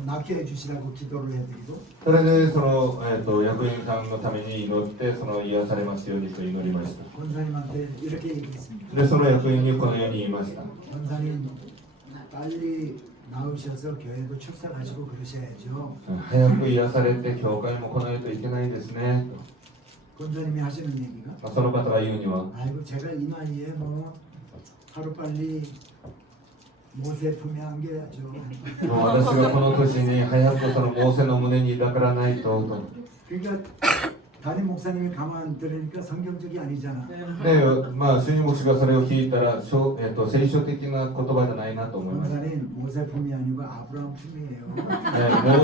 좀 낫게 해주시라고 기도를 해드리고 それでその、役員さんのために祈ってその癒されますようにと祈りました。 권사님한테 이렇게 얘기했습니다. でその役員にこのように言いました。 권사님 빨리 나으셔서 교회도 축사하시고 그러셔야죠. 早く癒されて教会も来ないといけないですね。 권사님이 하시는 얘기가 その方が言うには 아이고 제가 이 나이에 뭐 하루빨리 모세 품에 안겨야죠. もう私がこの年に早くそのモーセの胸に抱からないと。 그러니까 담임 목사님이 가만 들으니까 성경적이 아니잖아. で、まあ、主任牧師がそれを聞いたら、聖書的な言葉じゃないなと思いました。 권사님 모세 품이 아니고 아브라함 품이에요. モ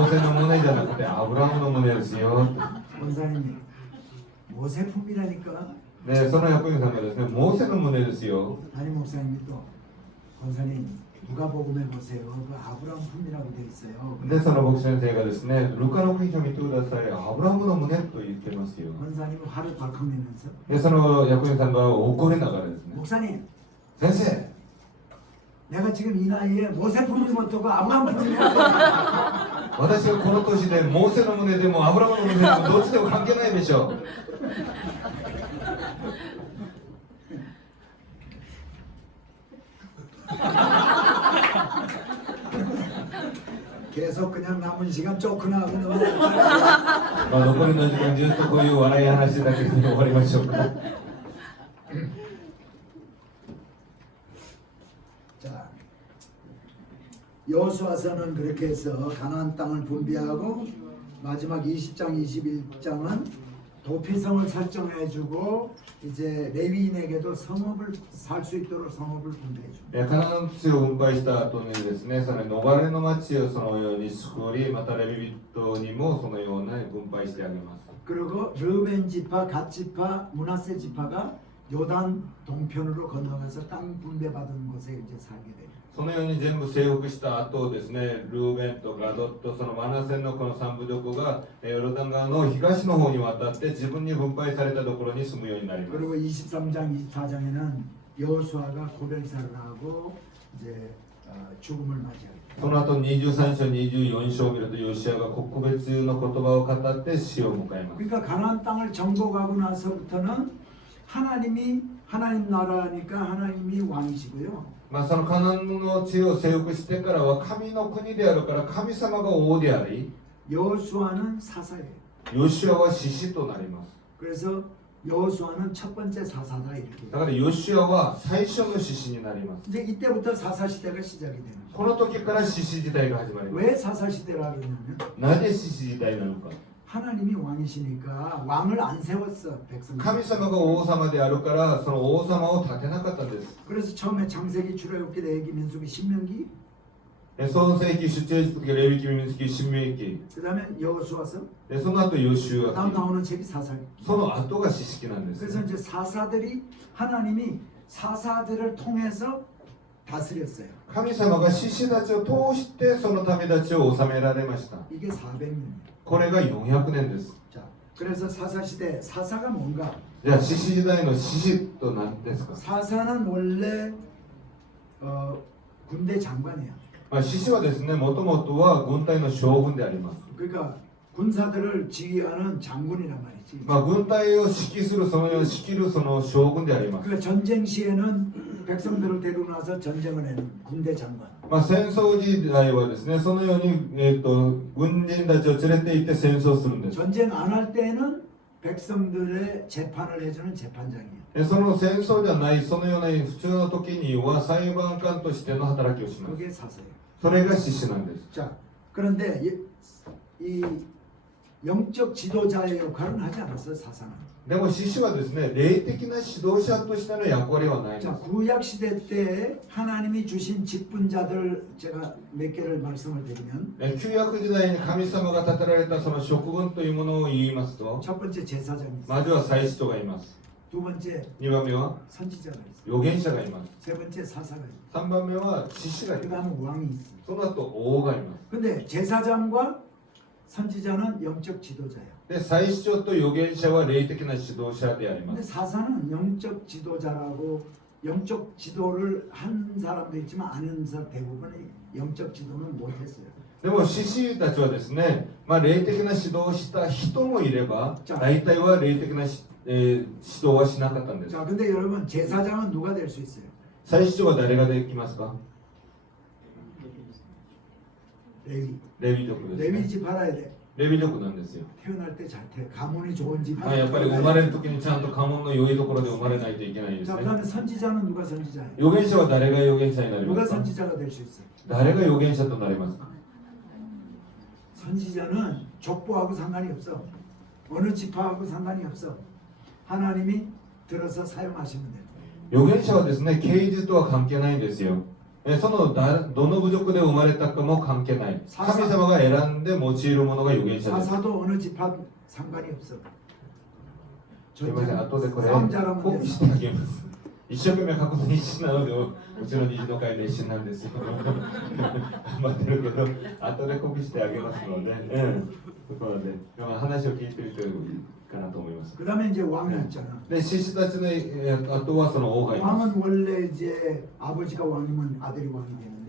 ーセの胸じゃなくてアブラハムの胸ですよ。 권사님이 모세 품이라니까. で、その役員さんがですね、モーセの胸ですよ。 담임 목사님이 또 권사님 누가복음에 보세요. 그 아브라함 품이라고 돼 있어요. で、その牧師先生がですね、ルカの福音書を見てください。アブラハムの胸と言ってますよ。 권사님은 화를 덜컥 내면서 で、その役員さんが怒りながらですね、 목사님 先生、 내가 지금 이 나이에 모세 품을 못하고 아브라함 품이라고 私がこの年でモーセの胸でもアブラハムの胸でもどっちでも関係ないでしょう。 계속 그냥 남은 시간 쫓구나 하고 넘어가. まあ、残りの時間ずっとこういう笑い話だけで終わりましょうか。 자, 여호수아서는 그렇게 해서 가나안 땅을 분배하고 마지막 20장, 21장은 도피성을 설정해주고 이제 레위인에게도 성읍을 살 수 있도록 성읍을 분배해줍니다. カナン地を分配した後にですね、それ逃れの町をそのように作り、またレビ人にもそのような分配してあげます。 그리고 르우벤 지파, 갓 지파, 므낫세 지파가 요단 동편으로 건너가서 땅 분배받은 곳에 이제 살게 돼요. そのように全部征服した後ですね、ルーベンとガドット、そのマナセのこの三部族がヨルダン川の東の方に渡って自分に分配されたところに住むようになります。 그리고 23장, 24장에는 여호수아가 고별사를 하고 이제 죽음을 맞이하게. その後23章、24章を見るとヨシアが告別の言葉を語って死を迎えます。 그러니까 가나안 땅을 정복하고 나서부터는 하나님이 하나님 나라니까 하나님이 왕이시고요. まあそのカナンの地を征服してからは神の国であるから神様が王であり、 여호수아는 사사예요. ヨシアは獅子となります。 그래서 여호수아는 첫 번째 사사다 이렇게. だからヨシアは最初の獅子になります。 이제 이때부터 사사 시대가 시작이 되는 거예요. この時から獅子時代が始まります。 왜 사사 시대라 그러냐면 なぜ獅子時代なのか。 하나님이 왕이시니까 왕을 안 세웠어 백성. 神様が王様であるからその王様を立てなかったんです。 그래서 처음에 창세기, 출애굽기, 레위기, 민수기, 신명기, 創世記、出エジプト記、レビ記、民数記、申命記、 그다음에 여호수아서, その後ヨシュア 다음 記、 나오는 책이 사사기. その後が四式なんです。 그래서 이제 사사들이 하나님이 사사들을 통해서 다스렸어요. 神様が獅子たちを通してその民たちを治められました。 이게 400년. これが400年です。 자, 그래서 사사 시대 사사가 뭔가? じゃあ獅子時代の獅子と何ですか。 사사는 원래 군대 장관이야. まあ、獅子はですね、もともとは軍隊の将軍であります。 그러니까 군사들을 지휘하는 장군이란 말이지. まあ、軍隊を指揮するその仕切るその将軍であります。 그 전쟁 시에는 백성들을 데리고 나서 전쟁을 하는 군대 장관. まあ、戦争時代はですね、そのように、軍人たちを連れて行って戦争するんです。 전쟁 안 할 때는 백성들의 재판을 해주는 재판장이에요. その戦争ではない、そのような普通の時には裁判官としての働きをします。 그게 사사예요. それが獅子なんです。 자, 그런데 이 영적 지도자의 역할은 하지 않았어요, 사사는. でも獅子はですね、霊的な指導者としての役割はないんで 자, す。 구약 시대 때 하나님이 주신 직분자들 제가 몇 개를 말씀을 드리면 旧約時代に神様が立てられたその職分というものを言いますと、 첫 번째 제사장이 있어요. まずは祭司長がいます。 두 번째 2番目は 선지자가 있어요. 預言者がいます。 세 번째 사사가 있어요. 3番目は獅子がい 그 ます。 다음에 왕이 있어요. その後王がいます。 근데 제사장과 선지자는 영적 지도자예요. で、祭司長と預言者は霊的な指導者でありま 근데 す。 사사는 영적 지도자라고 영적 지도를 한 사람도 있지만 아는 사람 대부분이 영적 지도는 못했어요. でも獅子たちはですね、霊的な指導をした人もいれば、じゃあ大体は霊的な指導はしなかったんです。 자, 근데 여러분 제사장은 누가 될 수 있어요? 祭司長は誰ができますか？ 레위. レビ族です、 레위 집 알아야 돼. レビ族なんですよ。 태어날 때 잘 태어. 가문이 좋은 집. やっぱり生まれる時にちゃんと家紋の良いところで生まれないといけないです 자, ね。 그다음에 선지자는 누가 선지자예요? 預言者は誰が預言者になりま 누가 すか？ 선지자가 될 수 있어요? 誰が預言者となりますか？ 선지자는 족보하고 상관이 없어. 어느 지파하고 상관이 없어. 하나님이 들어서 사용하시면 돼요. 預言者はですね、啓示とは関係ないんですよ。そのどの部族で生まれたかも関係ない。神様が選んで用いるものが預言者です。 사사도 어느 지파 상관이 없어. すみません、後でこれ 싸움 잘하면 コピー 돼. してあげます。一生懸命書くのに必死なので、うちの虹の会熱心なんですよ。頑張ってるけど、後でコピーしてあげますので、ところで、話を聞いてみていいかなと思います。 그다음에 이제 왕이 있잖아. で、獅子たちの後はその王がいます。 왕은 원래 이제 아버지가 왕이면 아들이 왕이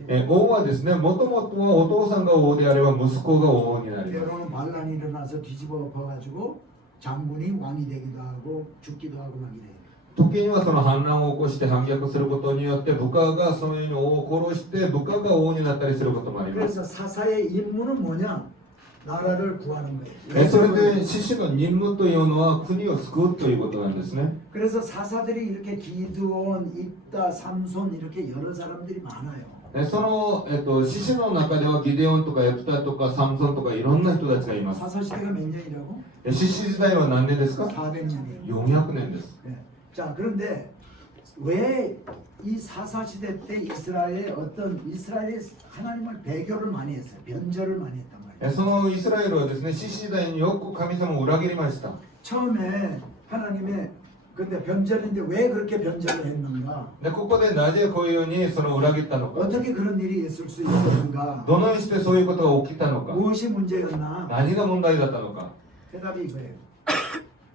되는데 王はですね、もともとはお父さんが王であれば息子が王になります。 때로는 반란이 일어나서 뒤집어 엎어가지고 장군이 왕이 되기도 하고 죽기도 하고 막 이래. 時にはその反乱を起こして反逆することによって部下がそのように王を殺して部下が王になったりすることもあります。 그래서 사사의 임무는 뭐냐? 나라를 구하는 거예요. それで獅子の任務というのは国を救うということなんですね。 그래서 사사들이 이렇게 기드온, 입다, 삼손 이렇게 여러 사람들이 많아요. その、獅子の中ではギデオンとかエプタとかサムソンとかいろんな人たちがいます。 사사 시대가 몇 년이라고? 獅子時代は何年ですか？ 400년이에요. 400年です。 자, 그런데 왜 이 사사 시대 때 이스라엘의 어떤 이스라엘이 하나님을 배교를 많이 했어요. 변절을 많이 했단 말이에요. そのイスラエルはですね、獅子時代によく神様を裏切りました。 처음에 하나님의 근데 변절인데 왜 그렇게 변절을 했는가? でここでなぜこういうようにその裏切ったのか、 어떻게 그런 일이 있을 수 있었는가? どのようにしてそういうことが起きたのか、 무엇이 문제였나? 何が問題だったのか、 대답이 이거예요.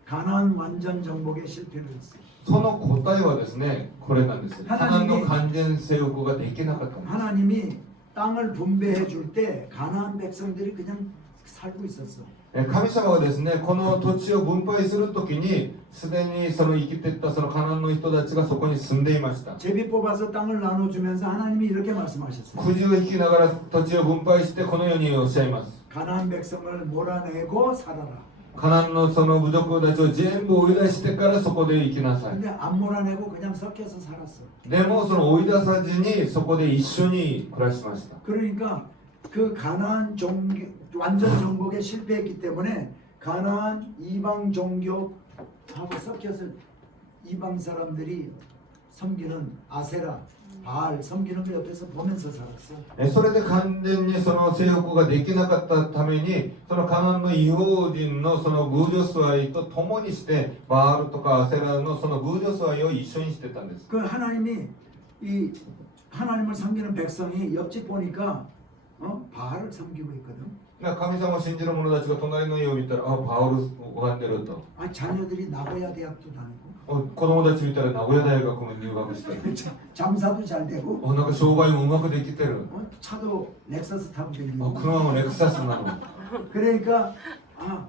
가나안 완전 정복에 실패를 했어요. その答えはですね、これなんです。カナンの完全征服ができなかったんです。 하나님이 땅을 분배해 줄 때 가나안 백성들이 그냥 살고 있었어. 神様はですね、この土地を分配するときにすでにその生きていったそのカナンの人たちがそこに住んでいました。 제비 뽑아서 땅을 나눠주면서 하나님이 이렇게 말씀하셨어요. くじを引きながら土地を分配してこのようにおっしゃいます。 가나안 백성을 몰아내고 살아라. カナンのその部族たちを全部追い出してからそこで生きなさい。 근데 안 몰아내고 그냥 섞여서 살았어. でもその追い出さずにそこで一緒に暮らしました。 그러니까 그 가나안 완전 정복에 실패했기 때문에 가나안 이방 종교하고 섞여서 이방 사람들이 섬기는 아세라, 바알 섬기는 거 옆에서 보면서 살았어. それで完全にその征服ができなかったためにそのカナンの異邦人のその偶像崇拝と共にしてバールとかアセラのその偶像崇拝を一緒にしてたんです。 그 하나님이 이 하나님을 섬기는 백성이 옆집 보니까 바알을 섬기고 있거든. 神様を信じる者たちが隣の家を見たら、あ、パウル拝んでると。 아 자녀들이 나고야 대학도 다니고 子供たち見たら名古屋大学も入学してる。 잠사도 잘 되고 なんか商売もうまくできてる。 차도 렉서스 타고 다니고 車もレクサスなの。 그러니까 아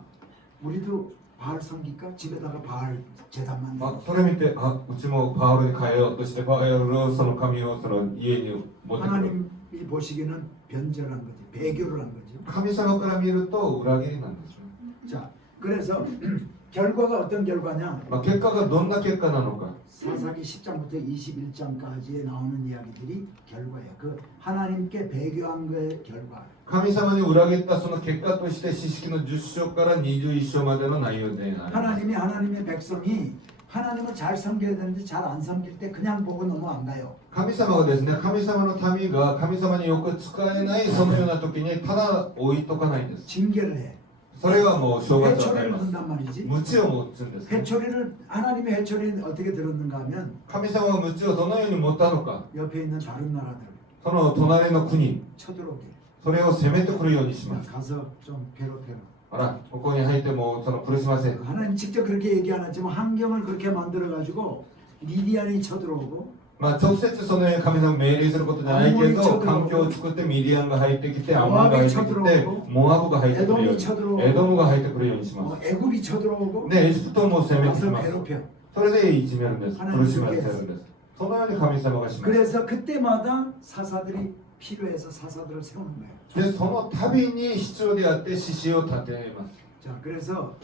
우리도 바알 섬길까? 집에다가 바알 재단 만들고 それ見て、うちもパウルに変えようとしてパウルをその神をその家に持ってくる。 하나님이 보시기에는 변절한 거지 배교를 한 거지. 神様から見ると裏切りなんですよ。 자 그래서 결과가 어떤 결과냐? 結果がどんな結果なのか。 사사기 10장부터 21장까지에 나오는 이야기들이 결과예요. 그 하나님께 배교한 거의 결과. 神様に裏切ったその結果として詩式の10章から21章までの内容であります。 하나님이 하나님의 백성이 하나님을 잘 섬겨야 되는데 잘 안 섬길 때 그냥 보고 넘어 안 가요. 神様がですね、神様の民が神様によく使えないそのような時にただ置いとかないんです。 징계를 해. それはもう正月を与え 해초리를 ます。 든단 말이지. 鞭を持つんです、ね。 해초리를 하나님의 해초리는 어떻게 들었는가 하면 神様は鞭をどのように持ったのか、 옆에 있는 다른 나라들 その隣の国、 쳐들어오게 それを攻めてくるようにします。 가서 좀 괴롭혀라. あら、ここに入ってもその苦しません。 하나님 직접 그렇게 얘기 안 하지만 환경을 그렇게 만들어 가지고 미디안이 쳐들어오고 まあ直接その神様命令することじゃないけど、環境を作ってミディアンが入ってきて、アモンが入ってきて、モアブが入ってくるように、エドムが入ってくるようにします。 애굽이 쳐들어오고 で、エジプトも攻めてき 와서 ます。 괴롭혀. それでいじめるんです。苦しめらせるんです。そのように神様がします。 그래서 그때마다 사사들이 필요해서 사사들을 세우는 거예요. で、その度に必要であって獅子を立てます。 자, 그래서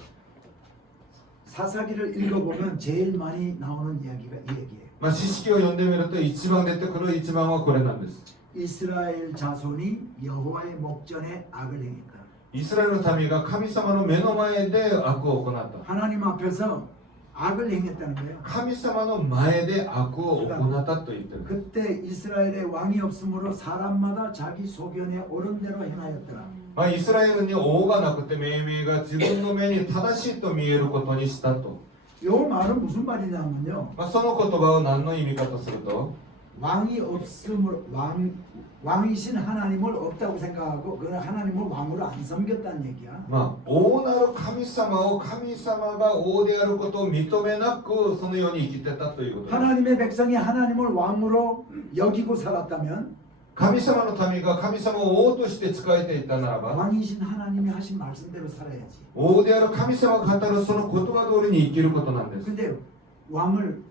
사사기를 읽어보면 제일 많이 나오는 이야기가 이 얘기예요. まあ、詩式を読んでみると一番出てくる一番はこれなんです。 이스라엘 자손이 여호와의 목전에 악을 행했다. イスラエルの民が神様の目の前で悪を行った。 하나님 앞에서 악을 행했다는 거예요. 神様の前で悪を行ったと言ってる。 그때 이스라엘에 왕이 없으므로 사람마다 자기 소견에 옳은 대로 행하였더라. まあ、イスラエルに王がなくて命名が自分の目に正しいと見えることにしたと。 요 말은 무슨 말이냐면요. まあ、その言葉は何の意味かとすると、 왕이 없음으로 왕이신 하나님을 없다고 생각하고 그 하나님을 왕으로 안 섬겼다는 얘기야. まあ、王なる神様を神様が王であることを認めなくそのように生きてたということです。 하나님의 백성이 하나님을 왕으로 여기고 살았다면 神様の民が神様を王として仕えていたならば、 왕이신 하나님이 하신 말씀대로 살아야지. 王である神様が語るその言葉通りに生きることなんです。 근데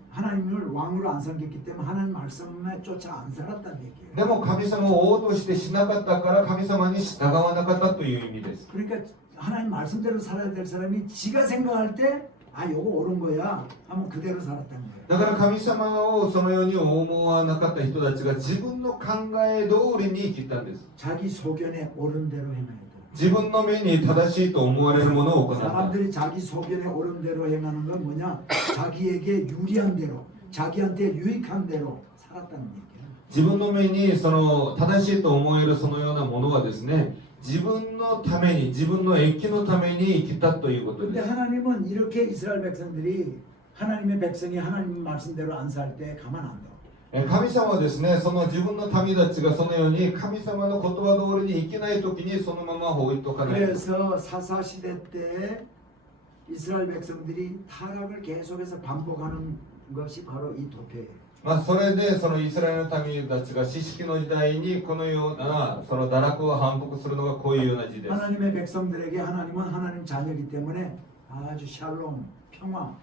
하나님을 왕으로 안 섬겼기 때문에 하나님 말씀에 쫓아 안 살았다는 얘기예요. でも神様を王としてしなかったから神様に従わなかったという意味です。 그러니까 하나님 말씀대로 살아야 될 사람이 지가 생각할 때 아 요거 옳은 거야 하면 그대로 살았다는 거예요. だから神様をそのように思わなかった人たちが自分の考え通りに生きたんです。 자기 소견에 옳은 대로 행하였다. 自分の目に正しいと思われるものを行った。 사람들이 자기 소견에 옳은 대로 행하는 건 뭐냐? 자기에게 유리한 대로, 자기한테 유익한 대로 살았다는 얘기예요. 自分の目にその正しいと思えるそのようなものはですね、自分のために自分の益のために生きたということ 근데 です。 하나님은 이렇게 이스라엘 백성들이 하나님의 백성이 하나님 말씀대로 안 살 때 가만 안 둬. 神様はですね、その自分の民たちがそのように神様の言葉通りに生きない時にそのまま置いとかない。 그래서 사사 시대 때 이스라엘 백성들이 타락을 계속해서 반복하는 것이 바로 이 도표예요. まあそれでそのイスラエルの民たちが四式の時代にこのようなその堕落を反復するのがこういうような字です。 하나님의 백성들에게 하나님은 하나님 자녀이기 때문에 아주 샬롬, 평화,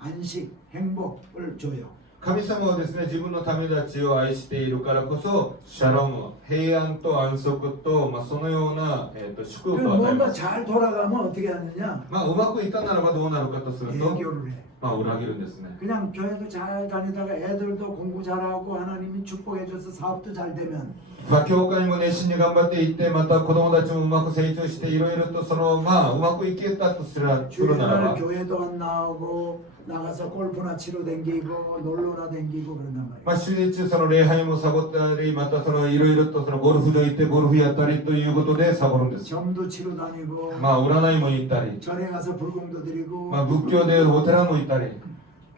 안식, 행복을 줘요. 神様はですね、自分の民たちを愛しているからこそシャロム、平安と安息と、まあ、そのような、祝 그 福を与え 뭔가 ます。 잘 돌아가면 어떻게 하느냐? まあうまくいったならばどうなるかとすると、 애교를 해. まあ裏切るんですね。 그냥 교회도 잘 다니다가 애들도 공부 잘하고 하나님이 축복해줘서 사업도 잘 되면 まあ教会も熱心に頑張っていって、また子供たちもうまく成長していろいろとそのまあうまくいけたとするなら 주일날 ば、 교회도 안 나오고 나가서 골프나 치러 댕기고 놀러나 댕기고 그런단 ま 말이에요. あ週日その礼拝もサボったり、またそのいろいろとそのゴルフ場行ってゴルフやったりということでサボるんです。 점도 치러 다니고 まあ占いも行ったり、 절에 가서 불공도 드리고 まあ仏教でお寺も行ったり、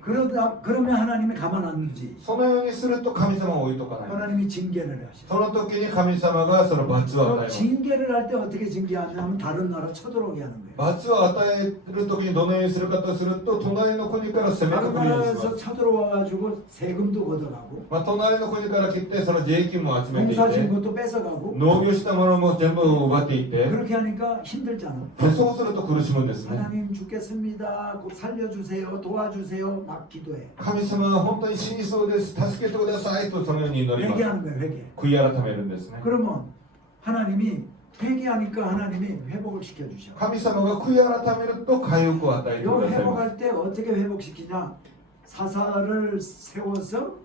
그러면 하나님이 가만 안 두지. そのようにすると神様を置いとかない。 하나님이 징계를 하셔. その時に神様がその罰を与えます。 징계를 할 때 어떻게 징계하냐면 다른 나라 쳐들어오게 하는 거예요. 罰を与える時にどのようにするかとすると、隣の国から攻めて 다른 くるようにしま 나라에서 す。 쳐들어와가지고 세금도 걷어가고 まあ、隣の国から来てその税金も集めてい 농사 지은 て、 것도 뺏어가고 農業したものも全部奪っていって、 그렇게 하니까 힘들잖아. でそうすると苦しむんですね。 하나님 죽겠습니다. 곧 살려주세요. 도와주세요. 막 기도해. 神様は本当に死にそうです、助けてくださいとそのように祈ります。 회개하는 거예요. 회개. 悔い改めるんですね。 그러면 하나님이 회개하니까 하나님이 회복을 시켜주셔. 神様が悔い改めると回復を与えてく 요 ださいます。 회복할 때 어떻게 회복시키냐? 사사를 세워서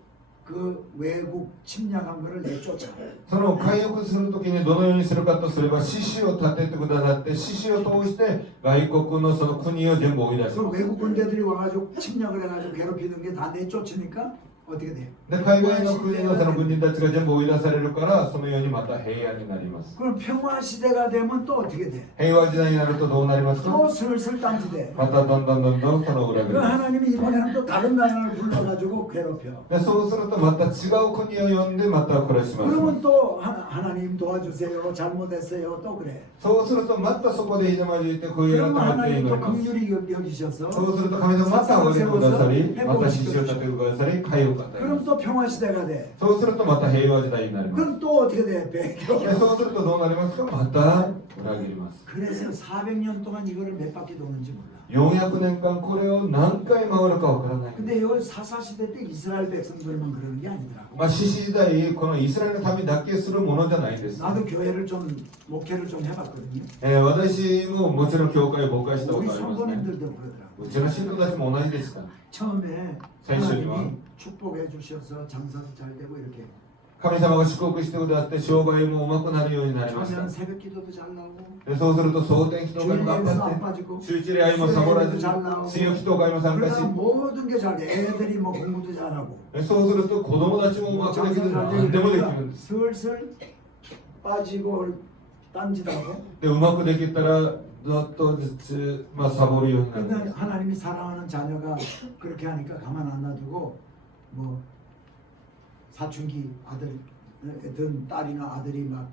그 외국 침략한 거를 내쫓아. その回復するときにどのようにするかとすれば、獅子を立ててくださって、獅子を通して外国のその国を全部追い出し 그 ます。 외국 군대들이 와가지고 침략을 해가지고 괴롭히는 게 다 내쫓으니까 어떻게 돼요? で海外の国のその軍人たちが全部追い出されるから、そのようにまた平安になります。 그럼 평화 시대가 되면 또 어떻게 돼? 平和時代になるとどうなりますか？ 또 슬슬 딴지대. まただんだんその裏切 그 ります。 하나님이 이번에는 또 다른 나라를 불러가지고 괴롭혀. でそうするとまた違う国を呼んでまた暮らします。 그러면 또 하나님 도와주세요. 잘못했어요. 또 그래. そうするとまたそこでひざまずいて悔い 그러면 改めて祈 하나님 り 또 ます。 긍휼히 여기셔서 そうすると神様またおりてくださり、また獅子を立ててくださり、回復よかったよ 그럼 또 평화 시대가 돼. そうするとまた平和時代になります 그럼 또 어떻게 돼? 배교. でそうするとどうなりますかまた裏切ります 그래서 400년 동안 이거를 몇 바퀴 도는지 몰라. 400年間これを何回回るかわからない 근데 이 사사 시대 때 이스라엘 백성들만 그러는 게 아니더라고. まあ獅子時代このイスラエルの民だけするものじゃないんです 나도 교회를 좀 목회를 좀 해봤거든요. 私ももちろん教会を牧会したこ 우리 とありますね 성도님들도 그러더라고. うちの信徒たちも同じでした 처음에 사실은요. 하나님이 축복해 주셔서 장사도 잘 되고 이렇게 神様が祝福してくださって商売もうまくなるようになりました 하면 새벽 기도도 잘 나오고 でそうすると総天祈祷会 주일 も頑 예배도 張 안 って 빠지고 集中礼拝もサボらずに 잘 나오고 信用祈祷会も参加し 그러다 모든 게 잘 돼. 애들이 뭐 공부도 잘하고 そうすると子供たちもうまくでき 장사 る 잘 何でもできる 되니까 んです 슬슬 빠지고 딴짓하고 でうまくできたらずっとずつ、まあ、サボるようになるん 근데 です 하나님이 사랑하는 자녀가 그렇게 하니까 가만 안 놔두고 뭐 사춘기 아들든 딸이나 아들이 막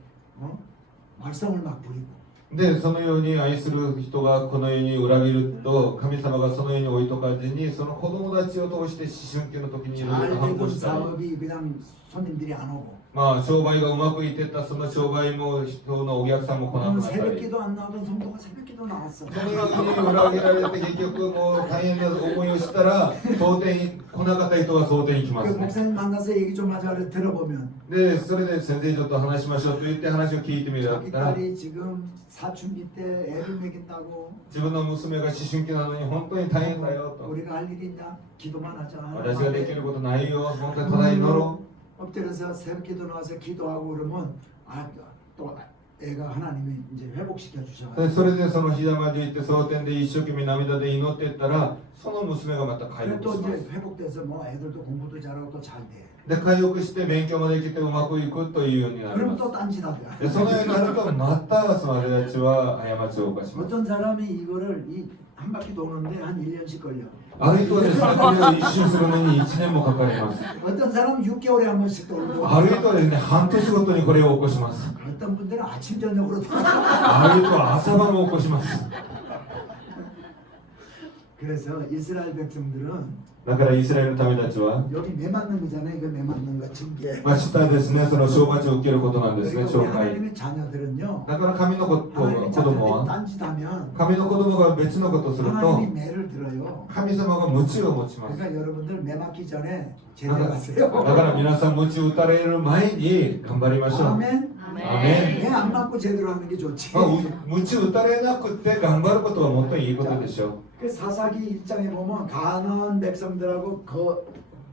말썽을 막 부리고 でそのように愛する人がこの世に裏切ると神様がその世に置いとかずにその子供たちを通して思春期の時にいろいろ 잘 と反抗 되던 したり 사업이 그냥 손님들이 안 오고 まあ商売がうまくいってたその商売も人のお客さんも来なくなった 새벽 り 기도 안 나오던 성도가 새벽 기도 나왔어. そのように裏切られて結局もう大変な思いをしたら蒼天に来なかった人は蒼天に来ま 그 すね 목사님 만나서 얘기 좀 하자 그래 들어보면 でそれで先生ちょっと話しましょうと言って話を聞いてみる 자기 ったら 딸이 지금 사춘기 때 애를 먹인다고 自分の娘が思春期なのに本当に大変だよと 우리가 할 일이 있냐? 기도만 하자. 私ができることないよ本当にただ祈ろ 엎드려서 새벽 기도 나와서 기도하고 그러면 또 애가 하나님이 이제 회복시켜 う 주셔. でそれでその膝まで行って蒼天で一生懸命涙で祈っていったらその娘がまた回 그래 復 또 しま 이제 す 회복돼서 뭐 애들도 공부도 잘하고 또 잘 돼. で回復して勉強もできてうまくいくというようになり 그럼 ます 또 딴짓하더라. でそのようになるとまたそのあれたちは過ちを犯します 어떤 사람이 이거를 한 바퀴 도는데 한 1년씩 걸려. ある人はですねこれを一周するのに1年もかかります 어떤 사람은 6개월에 한 번씩 돌고. ある人はですね半年ごとにこれを起こします 어떤 분들은 아침 저녁으로 돌아. ある人は朝晩を起こします 그래서 이스라엘 백성들은 だからイスラエルの民たちは 여기 매 맞는 거잖아요. 이거 매 맞는 거 징계. まあしたですねその懲罰を受けることなんですね 그러니까 우리 懲戒 하나님의 자녀들은요. だから神の子 하나님의 子供 자녀들이 は 딴짓하면 神の子供が別のことをすると 하나님이 매를 들어요. 神様が鞭を持ちます 그러니까 여러분들 매 맞기 전에 제대 だから 하세요. だから皆さん鞭打たれる前に頑張りましょう 아멘. アメン 매 안 맞고 제대로 하는 게 좋지. まあ鞭打たれなくて頑張ることはもっといいことでしょう 그 사사기 1장에 보면 가나안 백성들하고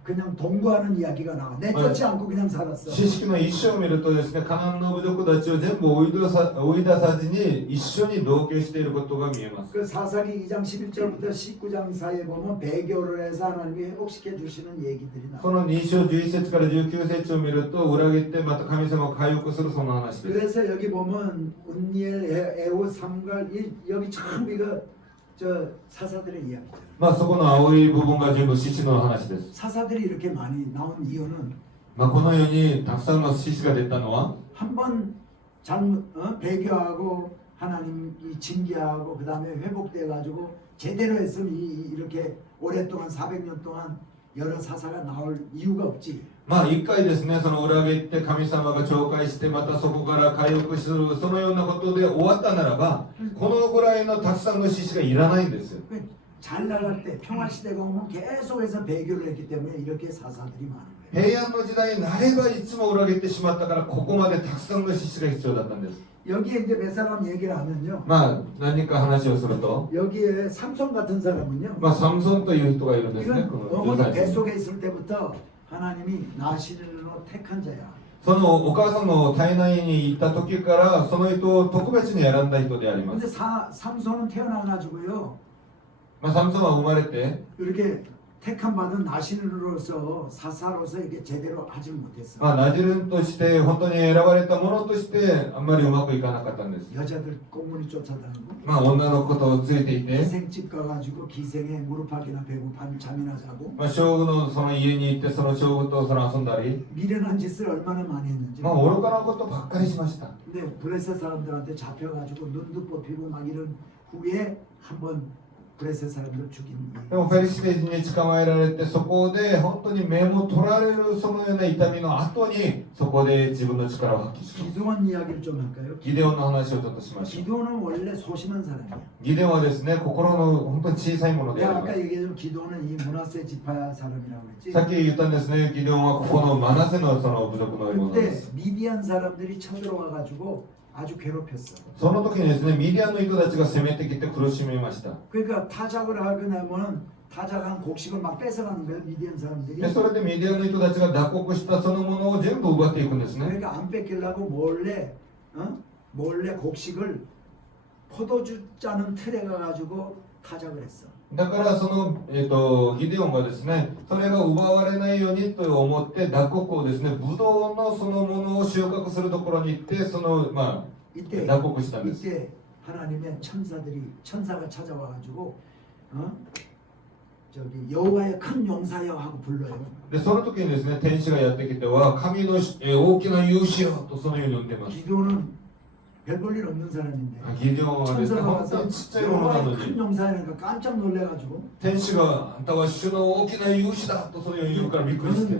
그냥 동거하는 이야기가 나와. 내쫓지 않고 그냥 살았어. 知識の一章を見るとですね、カナンの部族たちを全部追い出さずに一緒に同居していることが見えます。 그 사사기 2장 11절부터 19장 사이에 보면 배교를 해서 하나님이 회복시켜 주시는 얘기들이 そ 나와. の2章11節から19節を見ると裏切ってまた神様を回復するその話です。 그래서 여기 보면 운니엘, 에호, 삼갈 여기 전부 이거 저 사사들의 이야기죠. まあそこの青い部分が全部獅子の話です。 사사들이 이렇게 많이 나온 이유는 まあこのようにたくさんの獅子が出たのは 한번 잘못 배교하고 하나님이 징계하고 그 다음에 회복돼 가지고 제대로 했으면 이렇게 오랫동안 400년 동안 여러 사사가 나올 이유가 없지. まあ一回ですね、その裏切って神様が懲戒してまたそこから回復するそのようなことで終わったならばこのぐらいのたくさんの獅子がいらないんですよ。 잘 나갈 때 평화 시대가 오면 계속해서 배교를 했기 때문에 이렇게 사사들이 많은 거예요. 平安の時代になればいつも裏切ってしまったからここまでたくさんの獅子が必要だったんです。 여기에 이제 몇 사람 얘기를 하면요. まあ何か話をすると 여기에 삼손 같은 사람은요. まあサムソンという人がいるんですね。 이건 この 어머니 13 뱃속에 있을 때부터 하나님이 나실로 택한 자야. そのお母さんの体内にいた時からその人を特別に選んだ人でありま 근데 す。 삼손은 태어나가지고요. まあサムソンは生まれて 이렇게 택함 받은 나실로서 사사로서 이게 제대로 하지 못했어. まあナジルとして本当に選ばれたものとしてあんまりうまくいかなかったんです。 여자들 꽁무니 쫓아다니고 まあ女の子とついていて 기생집 가가지고 기생에 무릎팍이나 배고 잠이나 자고 まあ将軍のその家に行ってその将軍とその遊んだり 미련한 짓을 얼마나 많이 했는지. まあ愚かなことばっかりしました。 근데 블레셋 사람들한테 잡혀가지고 눈도 뽑히고 막 이런 후에 한번 ブレセサ사람들 죽인 でもペリシテ人に捕まえられてそこで本当に目も取られるそのような痛みの後にそこで自分の力を発揮します。 기드온 이야기를 좀 할까요? ギデオンの話をちょっとしましょう。 기드온은 원래 소심한 사람이야. ギデオンはですね、心の本当に小さいものであ 내가 りま 아까 す。 얘기했던 기드온은 이 문하세 지파 사람이라고 그랬지. さっき言ったんですね、ギデオンはここのマナセのその部族のもので 그때 す。 미디안 사람들이 쳐들어와 가지고 아주 괴롭혔어. その時にですね、ミディアンの人たちが攻めてきて苦しみました。 그러니까 타작을 하게 되면 타작한 곡식을 막 뺏어가는 거예요, 미디안 사람들이. でそれでミディアンの人たちが脱穀したそのものを全部奪っていくんですね。 그러니까 안 뺏기려고 몰래 곡식을 포도주 짜는 틀에 가가지고 타작을 했어. だからその、ギデオンがですね、それが奪われないようにと思って脱穀をですね、ブドウのそのものを収穫するところに行ってその이때 脱穀したんです。 이때 하나님의 천사가 찾아와가지고 저기 여호와의 큰 용사여 하고 불러요. でその時にですね、天使がやってきては神の大きな勇士よとそのように呼んでます。 기도는 별 볼 일 없는 사람인데 ギデオンはですね、 천사가 本当 와서 にちっちゃいものなの 여호와의 큰 に、 용사니까 깜짝 놀래가지고 天使があんたは主の大きな勇士だとそのように言うからびっくりして、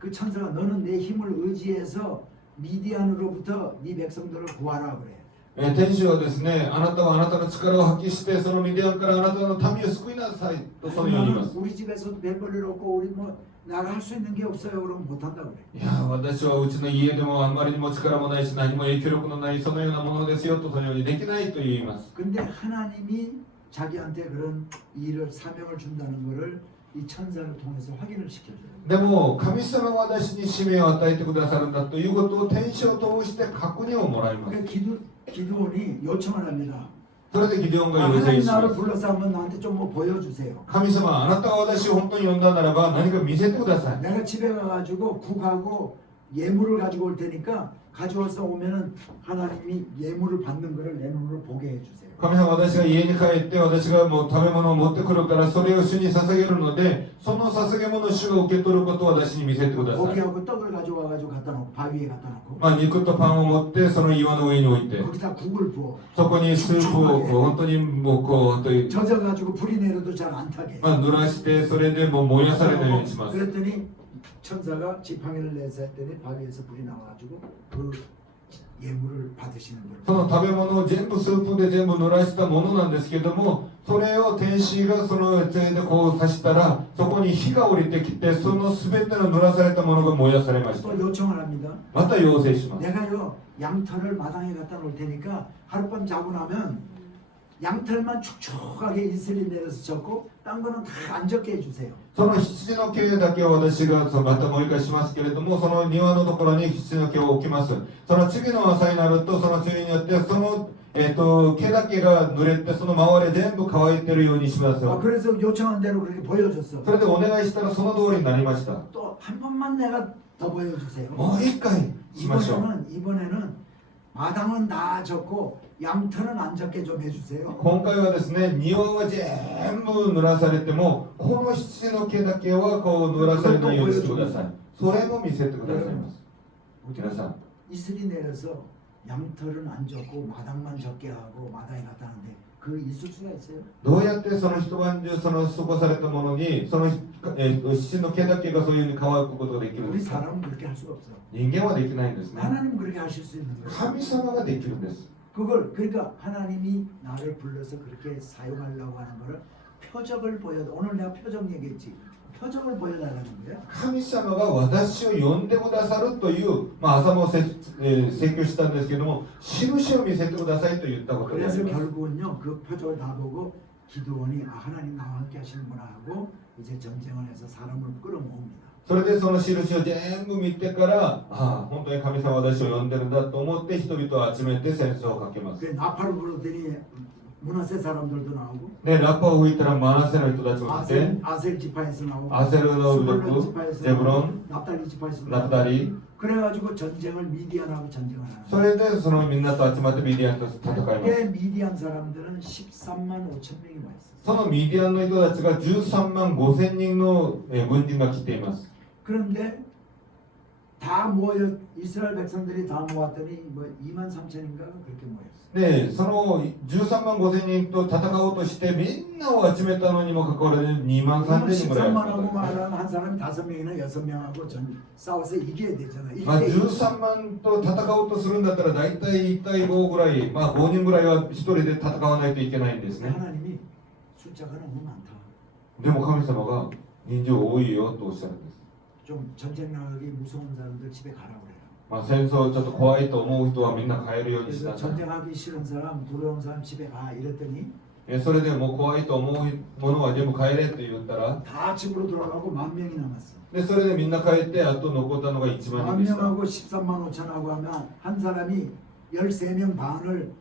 그 천사가 너는 내 힘을 의지해서 미디안으로부터 네 백성들을 구하라 그래. 天使はですね、あなたはあなたの力を発揮してそのミディアンからあなたの民を救いなさいとそのように言います。 우리 집에서도 별 볼 일 없고 우리 뭐 나가 할 수 있는 게 없어요. 그러면 못한다 그래. いや私はうちの家でもあんまりにも力もないし何も影響力のないそのようなものですよとそのようにできないと言います。 근데 하나님이 자기한테 그런 일을 사명을 준다는 거를 이 천사를 통해서 확인을 시켜줘요. でも神様が私に使命を与えてくださるんだということを天使を通して確認をもらいます。 그러니까 기드온이 요청을 합니다. それでギデオンが 아, 要請 하나님 しま 나를 す。 불러서 한번 나한테 좀 뭐 보여주세요. 神様あなたが私を本当に呼んだならば何か見せてください。 내가 집에 가가지고 국하고 예물을 가지고 올 테니까 가져와서 오면은 하나님이 예물을 받는 거를 내 눈으로 보게 해주세요. 神様私が家に帰って私がもう食べ物を持ってくるからそれを主に捧げるのでその捧げ物を主が受け取ることを私に見せてください。 고기하고 떡을 가져와가지고 갖다 놓고 바위에 갖다 놓고 肉とパンを持ってその岩の上に置いて 거기다 국을 부어 そこにスープをこう本当にもうこう本当に 젖어가지고 불이 내려도 잘 안 타게. 濡らしてそれでもう燃やされないようにします。 그랬더니 천사가 지팡이를 내서 했더니 바위에서 불이 나와가지고 그 예물을 받으시는 その 거예요. 食べ物を全部スープで全部濡らしたものなんですけどもそれを天使がその手でこう刺したらそこに火が降りてきてその全ての濡らされたものが燃やされました。 또 요청을 합니다. また要請します。 내가요 양털을 마당에 갖다 놓을 테니까 하룻밤 자고 나면 양털만 축축하게 이슬이 내려서 젖고 딴 거는 다 안 젖게 해주세요. その羊の毛だけを私がまたもう一回しますけれどもその庭のところに羊の毛を置きます。その次の朝になるとその次によってその毛だけが濡れてその周り全部乾いてるようにします 아, よ。 그래서 요청한 대로 그렇게 보여줬어. それでお願いしたらその通りになりました。 또 한 번만 내가 더 보여주세요. もう一回しましょう。 이번에는 마당은 다 젖고 양털은 안 젖게 좀 해주세요. 今回はですね庭は全部濡らされてもこの羊の毛だけはこう濡らされないようにしてください。それも見せてくださいます。皆さん 이슬이 내려서 양털은 안 젖고 마당만 젖게 하고 마당에 갖다 하는데 그 있을 수가 있어요? どうやってその一晩中その過ごされたものにその羊の毛だけがそういうふうに乾くことができるん 우리 ですか。 사람은 그렇게 할 수가 없어. 人間はできないんですね。 하나님은 그렇게 하실 수 있는 거예요. 神様ができるんです。 그걸 그러니까 하나님이 나를 불러서 그렇게 사용하려고 하는 거를 표적을 보여. 오늘 내가 표적 얘기했지. 표적을 보여달라는 거야. 神様が私を呼んでくださるという、朝も請求したんですけども印を見せてくださいと言ったことであり 그래서 ます。 결국은요 그 표적을 다 보고 기드온이 아 하나님 나와 함께 하시는구나 하고 이제 전쟁을 해서 사람을 끌어모읍니다. それでその印を全部見てから本当に神様は私を呼んでるんだと思って人々を集めて戦争をかけます。 그 나팔을 불었더니 문하세 사람들도 나오고 でラッパを吹いたらマナセの人たちも来て 아셀 지파에서 나오고 アセルの部 스불론 族 지파에서 ゼブロ 나오고 ン 납달리 지파에서 ナフ 나오고 タリ 그래가지고 전쟁을 미디안하고 전쟁을 하는 それでそのみんなと集まってミディアンと戦います。 그때 미디안 사람들은 13만 5천 명이 와 있어요. そのミディアンの人たちが13万5千人の軍人が来ています。 그런데 다 모여 이스라엘 백성들이 다 모았더니 뭐 2만 3천인가 그렇게 모였어. で、その13万5千人と戦おうとしてみんなを集めたのにもかかわらず2万3千人ぐらい 13만하고 말하는 한 사람이 5명이나 6명하고 전 싸워서 이겨야 되잖아. まあ、13万と戦おうとするんだったら大体1対5ぐらい、まあ、5人ぐらいは1人で戦わないといけないんですね。 하나님이 숫자가 너무 많다. でも神様が人数多いよとおっしゃるんです。 좀 전쟁 나가기 무서운 사람들 집에 가라고 그래요. まあ、戦争ちょっと怖いと思う人はみんな帰るようにし 그래서 なさい。 전쟁하기 싫은 사람, 두려운 사람 집에 가 이랬더니 それでもう怖いと思うものは全部帰れって言ったら、 다 집으로 돌아가고 10,000명이 남았어. でそれでみんな帰ってあと残ったのが1万人でした。 10,000명하고 13만 5천하고 하면 한 사람이 13명 반을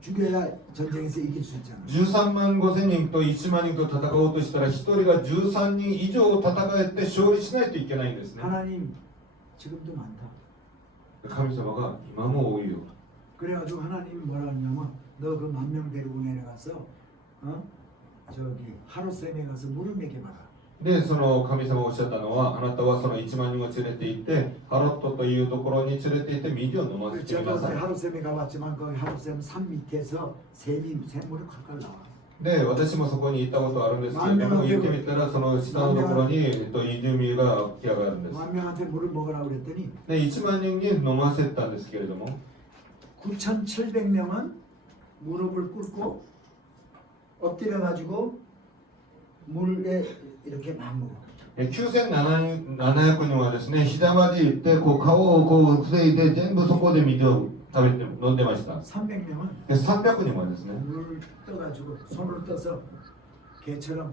죽여야 전쟁에서 이길 수 있잖아. 13万5千人と1万人と戦おうとしたら1人が13人以上戦って勝利しないといけないんですね。 하나님 지금도 많다. 神様が今も多いよ。 그래가지고 하나님이 뭐라 하냐면 너 그 10,000명 데리고 내려가서 저기 하루셈에 가서 물을 먹여봐라. で、その神様がおっしゃったのは、あなたはその1万人を連れて行って、ハロットというところに連れて行って水を飲ませてみな 저도 さい。 하루셈에 가봤지만 거기 하루셈 산 밑에서 샘물이 콸콸 나와. で、私もそこに行ったことあるんですけれども、行ってみたら、その下のところに泉が湧き上がるんです。 10,000명한테 물을 먹으라고 그랬더니 で、1万人に飲ませたんですけれども、 9,700명은 무릎을 꿇고 엎드려 가지고 물에 이렇게 막 먹어. 9700人はですね、膝まで行って、こう顔をこう防いで、全部そこで水を食べて飲んでました。 300명은 で、300人はですね、 물을 떠가지고 손을 떠서 개처럼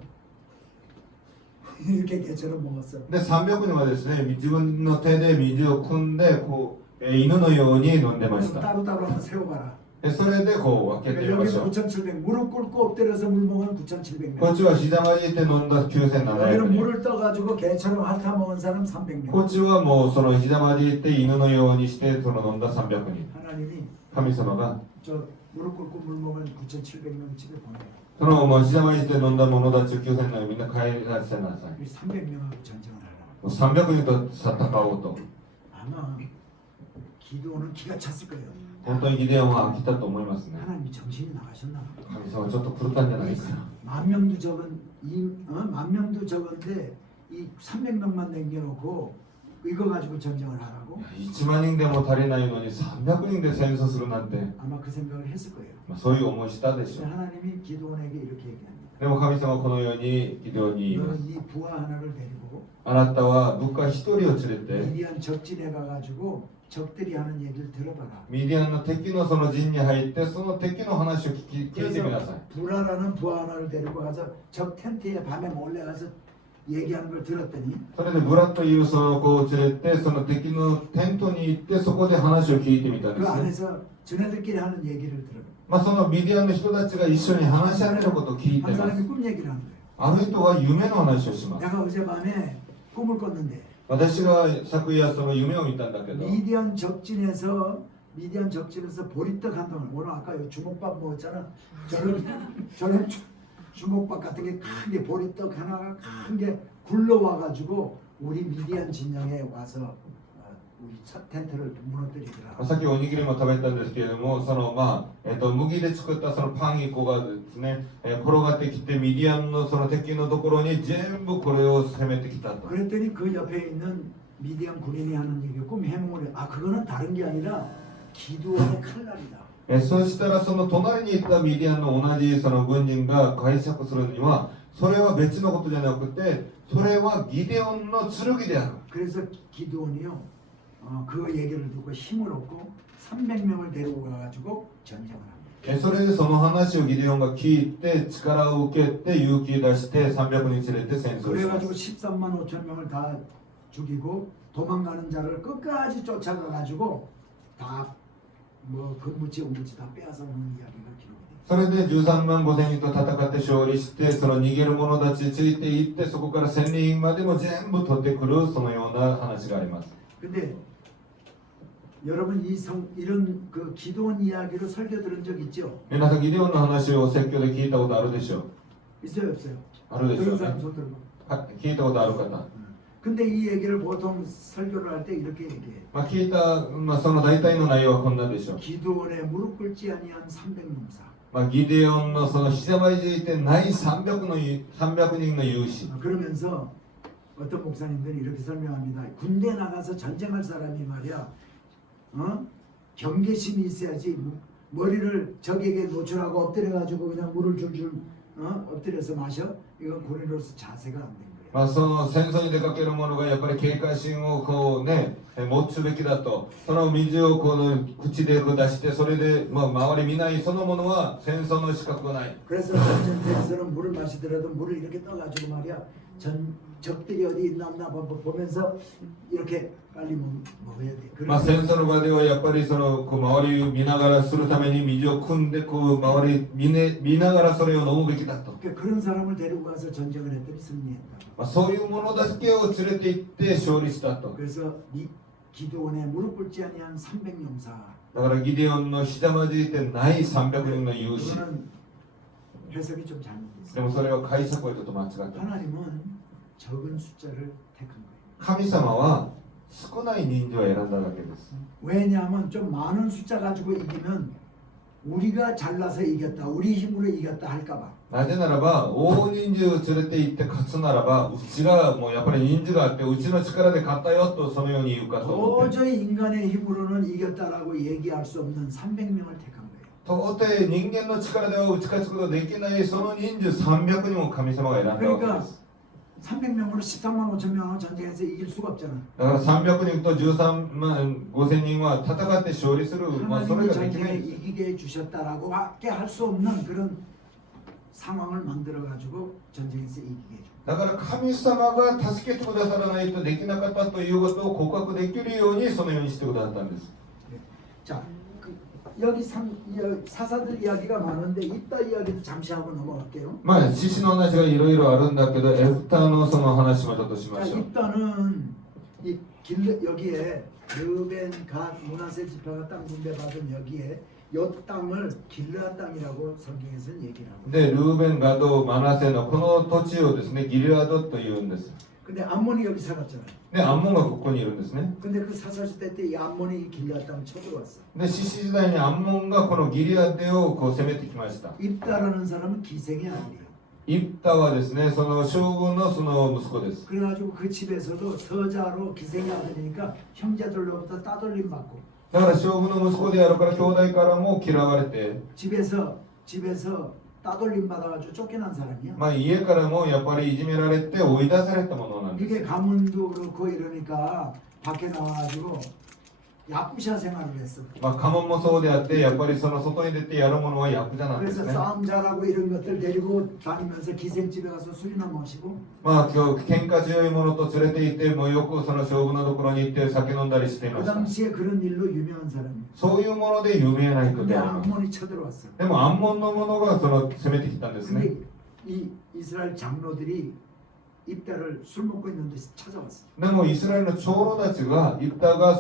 이렇게 개처럼 먹었어. で、300人はですね、自分の手で水を汲んで、こう、犬のように飲んでまし 그래서 た。 따로따로 한번 세워봐라. で、それでこう分けてみ 그러니까 まし 여기 ょう。 9,700 무릎 꿇고 엎드려서 물 먹은 9,700명. こっちは膝まで行って飲んだ9700 여기는 人。 물을 떠가지고 개처럼 핥아 먹은 사람 300명. こっちはもうその膝まで行って犬のようにしてその飲んだ300人。 하나님이 神様が 저 무릎 꿇고 물 먹은 9,700명 집에 보내요. そのもう膝まで行って飲んだ者たちを9000人みんな帰らせなさい。 우리 300명하고 전쟁을 하라고. 300人と戦おうと。 아마 기도는 기가 찼을 거예요. 本当にギデオンは飽きたと思いますね。 하나님이 정신이 나가셨나? 神様ちょっと狂ったんじゃないですか。 10,000명도 적은 10,000명도 적은데 이 300명만 남겨놓고 이거 가지고 전쟁을 하라고? 1万人でも足りないのに300人で戦争するなんて、 아마 그 생각을 했을 거예요. そういう思いしたでしょ 근데 う。 하나님이 기도원에게 이렇게 얘기합니다. でも神様はこのようにギデオンに言います。 너는 네 부하 하나를 데리고 あなたは部下一人を連れて 미디안 적진에 가가지고 적들이 하는 얘기를 들어봐라. ミディアンの敵のその陣に入ってその敵の話を聞いてみなさい。 부라라는 부하 하나를 데리고 가서 적 텐트에 밤에 몰래 가서 얘기하는 걸 들었더니 それでブラッというその子を連れてその敵のテントに行ってそこで話を聞いてみたん 그 ですね。 안에서 저네들끼리 하는 얘기를 들어. まあそのミディアンの人たちが一緒に話し合えることを聞いて 한 ます。 사람이 꿈 얘기를 하는 거예요. あの人は夢の話をします。 내가 어젯밤에 꿈을 꿨는데 私が昨夜その夢を見たんだけど、 미디안 적진에서 보리떡 한 덩을 오늘 아까 요 주먹밥 먹었잖아. 저런 주먹밥 같은 게 큰 게 보리떡 하나가 큰 게 굴러와가지고 우리 미디안 진영에 와서 우리 첫 텐트를 무너뜨리더라. さっきおにぎりも食べたんですけれども、その麦で作ったそのパン1個がですね、転がってきてミディアンのその敵のところに全部これを攻めてきたと。 그랬더니 그 옆에 있는 미디안 군인이 하는 얘기가 꿈 해몽을 해. 아 그거는 다른 게 아니라 기도원의 칼날이다. そしたらその隣にいたミディアンの同じその軍人が解釈するには、それは別のことじゃなくて、それはギデオンの剣である。 그래서 기도원이요. 그 얘기를 듣고 힘을 얻고 300명을 데리고 가가지고 전쟁을 합니다. それでその話をギデオンが聞いて力を受けて勇気を出して300人連れて戦争しま 그래가지고 す。 13만 5천 명을 다 죽이고 도망가는 자를 끝까지 쫓아가가지고 다 뭐 근무지 온무지 다 빼앗아 먹는 이야기가 기록이 돼요. それで13万5千人と戦って勝利して、その逃げる者たちについていって、そこから1000人までも全部取ってくるそのような話があります。 근데 여러분 이런 그 기도원 이야기로 설교 들은 적 있죠? 皆さん、ギデオンの話を説教で聞いたことあるでしょう。 있어요 없어요? あるでしょ 들은 う 사람 ね。 손 들고. 聞いたことある方。 근데 이 얘기를 보통 설교를 할 때 이렇게 얘기해. まあ、聞いた、その大体の内容はこんなでしょう。 기도원에 무릎 꿇지 아니한 300명사. ギデオンのそのひざまじいてない300人の勇士。 그러면서 어떤 목사님들이 이렇게 설명합니다. 군대 나가서 전쟁할 사람이 말이야, 경계심이 있어야지 머리를 적에게 노출하고 엎드려가지고 그냥 물을 줄줄 엎드려서 마셔. 이건 군인으로서 자세가 안 된 거예요. その戦争に出かける者がやっぱり警戒心をこうね持つべきだと。その水をこの口で出してそれで、周り見ないそのものは戦争の資格がない。 그래서 전쟁터에서는 물을 마시더라도 물을 이렇게 떠가지고 말이야 적들이 어디 있나 없나 보면서 이렇게 빨리 먹어야 돼. 戦争の場ではやっぱりそのこう周りを見ながらするために水を汲んでこう周り見ながらそれを飲むべきだと。 그런 사람을 데리고 가서 전쟁을 했더니 승리했다. そういうものだけを連れて行って勝利したと。 그래서 기도원에 무릎 꿇지 아니한 300명사. だからギデオンのひざまじいてない300人の勇士。 그거는 해석이 좀 잘못됐어요. でもそれを解釈はちょっと間違ってる。 하나님은 적은 숫자를 택한 거예요. 神様は少ない人数を選んだだけです。 왜냐하면 좀 많은 숫자 가지고 이기면 우리가 잘나서 이겼다, 우리 힘으로 이겼다 할까봐. なぜならば大人数を連れて行って勝つならばうちがもうやっぱり人数があってうちの力で勝ったよとそのように言うかと思って 도저히 인간의 힘으로는 이겼다라고 얘기할 수 없는 300명을 택한 거예요. 到底人間の力では打ち勝つことができないその人数300人を神様が選んだわけで 그러니까 す。 300명으로 13만 5천 명을 전쟁에서 이길 수가 없잖아. だから300人と13万5千人は戦って勝利する、それ 하나님이 ができな 전쟁에 い。 이기게 해주셨다라고밖에 할 수 없는 그런 상황을 만들어가지고 전쟁에서 이기게 해줘. だから神様が助けてくださらないとできなかったということを告白できるようにそのようにしてくださったんです。 자, 여기 사사들 이야기가 많은데 이따 이야기도 잠시 하고 넘어갈게요. 獅子の話がいろいろあるんだけどエフタのその話もちょっとしま 자, しょう。 이따는 여기에 르벤, 갓, 므낫세 지파가 땅 분배받은 여기에 요 땅을 길르앗 땅이라고 성경에서는 얘기를 하고. で、ルーベン、ガド、マナセのこの土地をですね、ギルアドというんです。 근데 암몬이 여기 살았잖아요. で、アンモンがここにいるんですね。 근데 그 사사시대 때 이 암몬이 길르앗 땅을 쳐들어왔어. で、獅子時代にアンモンがこのギリアデをこう攻めてきました。 입다라는 사람은 기생이 아니에요. イプタはですね、その将軍のその息子です。 그래가지고 그 집에서도 서자로 기생이 아들이니까 형제들로부터 따돌림 받고 だから将軍の息子であるから兄弟からも嫌われて、 집에서 따돌림 받아가지고 쫓겨난 사람이야. 家からもやっぱりいじめられて追い出されたものなんです。 이게 가문도 그렇고 이러니까 밖에 나와가지고 야쿠샤 생활을 했어. 家紋もそうであって、やっぱりその外に出てやるものはヤクザなんです 그래서 ね。 싸움 잘하고 이런 것들 데리고 다니면서 기생집에 가서 술이나 마시고 今日喧嘩強い者と連れて行ってもうよくその将軍のところに行って酒飲んだりしていま 그 した。 당시에 그런 일로 유명한 사람이야. そういうもので有名な人 근데 であります。 암몬이 쳐들어왔어. でも暗門の者がその攻めてきたんですね。 근데 이 이스라엘 장로들이 입다를 술 먹고 있는데 찾아왔어. でもイスラエルの長老たちがエフタが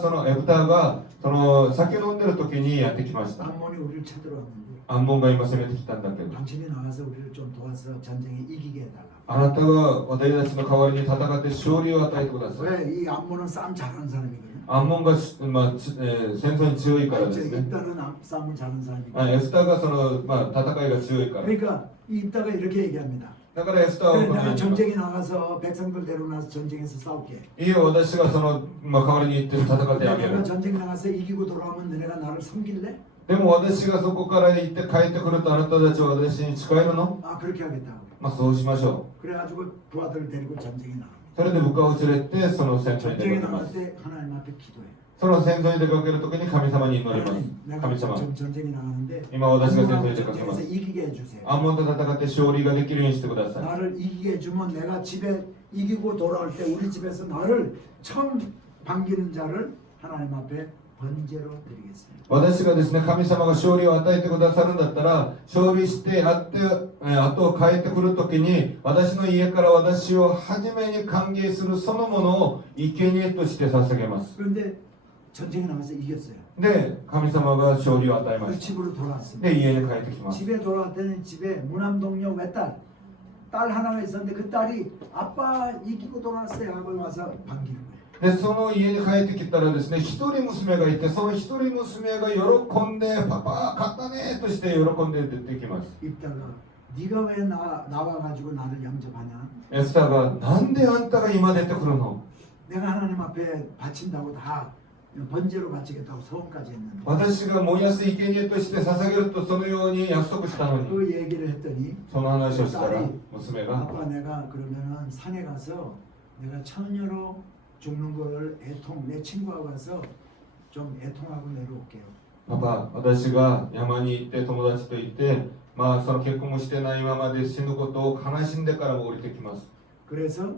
その酒飲んでる時にやってきました。 암몬이 우리를 쳐들어왔는데 暗門が今攻めてきたんだけど、 당신이 나가서 우리를 좀 도와서 전쟁에 이기게 해달라. あなたが私たちの代わりに戦って勝利を与えてください。 왜 이 암몬은 싸움 잘하는 사람이거든. 暗門が、戦争に強いからですね。 입다는 싸움을 잘하는 사람이고. エフタがその、戦いが強いから。 그러니까 이 입다가 이렇게 얘기합니다. だからエフタは 그래 このよう 내가 に 전쟁에 나가서 백성들 데려나서 전쟁에서 싸울게. いいよ、私がその、代わりに行って戦ってあげ 내가 る。 전쟁 나가서 이기고 돌아오면 너네가 나를 섬길래? でも私がそこから行って帰ってくるとあなたたちは私に誓えるの？ 아 그렇게 하겠다고. そうしましょ 그래가지고 부하들을 데리고 전쟁에 나가. う。それで部下を連れてその戦争に出 전쟁에 かけま 나갈 す。 때 하나님 앞에 기도해. その戦争に出かけるときに神様に祈ります。 내가 神様、 전쟁에 나가는데 今私が戦争 암몬하고 に出かけま 전쟁에서 す。 이기게 해주세요. アンモンと戦って勝利ができるようにしてください。 나를 이기게 해주면 내가 집에 이기고 돌아올 때 우리 집에서 나를 처음 반기는 자를 하나님 앞에 번제로 드리겠습니다. 私がですね、神様が勝利を与えてくださるんだったら、勝利してあと帰ってくるときに、私の家から私を初めに歓迎するそのものを生贄として捧げます。 그런데 전쟁에 나가서 이겼어요. で、神様が勝利を与えま 그 した。 집으로 돌아왔습니다. で、家に帰ってきます。 집에 돌아왔더니 집에 무남동녀 외딸 딸 하나가 있었는데 그 딸이 아빠 이기고 돌아왔어요 하고 와서 반기는 거예요. でその家に帰ってきたらですね、一人娘がいて、その一人娘が喜んで、パパ勝ったねとして喜んで出てきます。 입다가 네가 왜 나와가지고 나를 영접하냐? エスターが、なんであんたが今出てくるの？ 내가 하나님 앞에 바친다고 다 번제로 바치겠다고 소원까지 했는데 私が燃やす生贄として捧げるとそのように約束したのに、 그 얘기를 했더니 その話をしたら娘が、 아빠 내가 그러면은 산에 가서 내가 처녀로 죽는 걸 내 친구하고 가서 좀 애통하고 내려올게요. パパ、私が山に行って友達と行って、まあその結婚もしてないままで死ぬことを悲しんでからも降りてきます。 그래서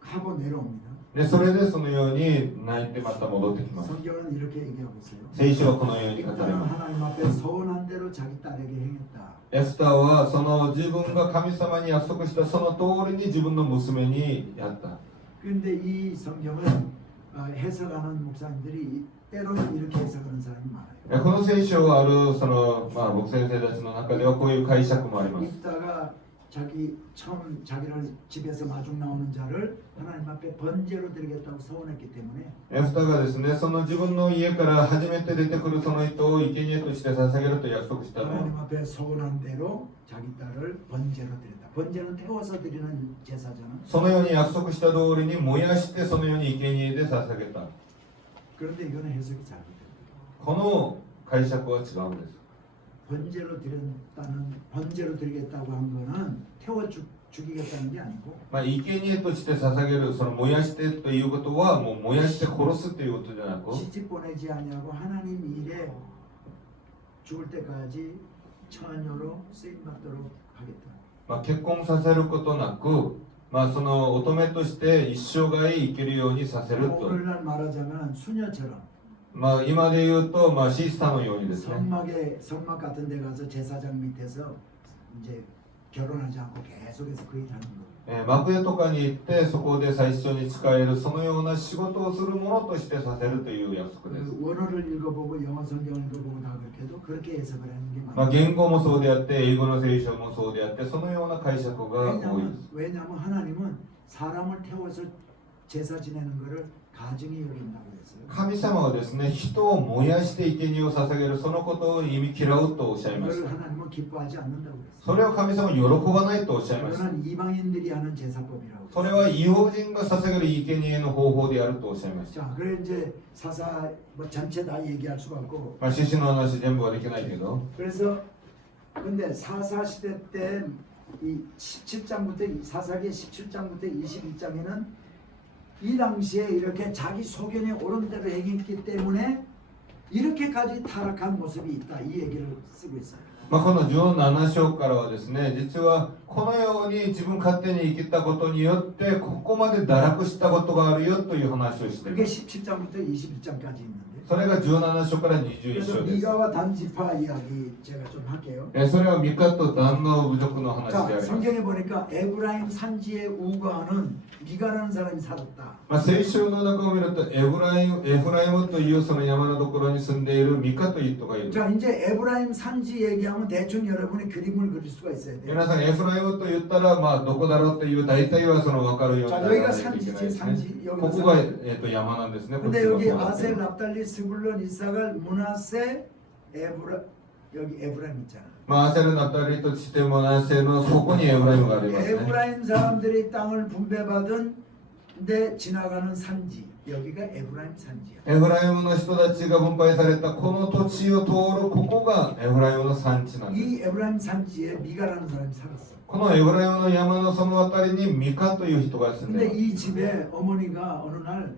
하고 내려옵니다. でそれでそのように泣いてまた戻ってきます。 성경은 이렇게 얘기하고 있어요. 聖書はこのように語られ 일단은 ます。 하나님 앞에 서운한 대로 자기 딸에게 행했다. エスターはその自分が神様に約束したその通りに自分の娘にやった。 그런데 이 성경을 해석하는 목사님들이 때로는 이렇게 해석하는 사람이 많아요. この聖書があるその、僕先生たちの中ではこういう解釈もあります。 입다가 처음 자기를 집에서 마중 나오는 자를 하나님 앞에 번제로 드리겠다고 서원했기 때문에 エスターがですね、その自分の家から初めて出てくるその人を生贄として捧げると約束したのは、 하나님 앞에 서원한 대로 자기 딸을 번제로 드린다. 번제는 태워서 드리는 제사잖아. そのように約束した通りに燃やしてそのように生贄で捧げた。 그런데 이거는 해석이 잘못됩니다. この解釈は違うんです。 번제로 드리겠다고 한 거는 태워 죽이겠다는 게 아니고 生贄として捧げる、その燃やしてということはもう燃やして殺すということじゃなく、 시집 보내지 아니하고 하나님 일에 죽을 때까지 처녀로 쓰임 받도록 하겠다. 結婚させることなく、その乙女として一生涯生きるようにさせると。 오늘날 말하자면 수녀처럼 今で言うと、シスターのようにですね。 성막 같은 데 가서 제사장 밑에서 이제 결혼하지 않고 계속해서 그 일 하는 거. 幕屋とかに行ってそこで最初に使えるそのような仕事をするものとしてさせるという約束です。 그 원어를 읽어보고 영어 성경을 읽어보고 다 그렇게 해도 그렇게 해석을 하는 게 言語もそうであって英語の聖書もそうであってそのような解釈が多いです。 왜냐하면 하나님은 사람을 태워서 제사 지내는 것을 가증히 여긴다고 했어요. 神様はですね、人を燃やして生贄を捧げるそのことを忌み嫌うとおっしゃいまし 그걸 た。 하나님은 기뻐하지 않는다고 했어요. それを神様は喜ばないとおっしゃいました。 그거는 이방인들이 하는 제사법이라고. それは異邦人が捧げる生贄の方法であるとおっしゃいました。 자, 그래 이제 사사 뭐 전체 다 얘기할 수가 없고. 獅子の話全部はできないけど、 그래서 근데 사사 시대 때 이 17장부터 사사기 17장부터 21장에는 이 당시에 이렇게 자기 소견이 옳은 대로 행했기 때문에 이렇게까지 타락한 모습이 있다 이 얘기를 쓰고 있어요. この17章からはですね、実はこのように自分勝手に生きたことによってここまで堕落したことがあるよという話をしてい 그게 ます。 17장부터 21장까지 있는데 それが17章から21 그래서 章です。 미가와 단지파 이야기 제가 좀 할게요. それはミカとダンの部族の話であ 자, ります。 성경에 보니까 에브라임 산지의 우거하는 미가라는 사람이 살았다. 聖書の中を見るとエフライムというその山のところに住んでいるミカという人がいる。 자, 이제 에브라임 산지 얘기하면 대충 여러분이 그림을 그릴 수가 있어야 돼요. 皆さんエフライムと言ったらどこだろうという大体はその分かるようにならないといけないですね。ここが山なんですね。 근데 여기 こっちが 아셀, 납달리, 스불론, 이사갈, 문하세, 여기 에브라임 있잖아. アセルナタリとしてモナセのそこにエフライムがありますね。 에브라임 사람들이 땅을 분배받은 데 지나가는 산지. 여기가 에브라임 산지야. エフライムの人たちが分配されたこの土地を通るここがエフライムの産地なんです。 이 에브라임 산지에 미가라는 사람이 살았어. このエフライムの山のその辺りにミカという人が住んでい 근데 ます。 이 집에 어머니가 어느 날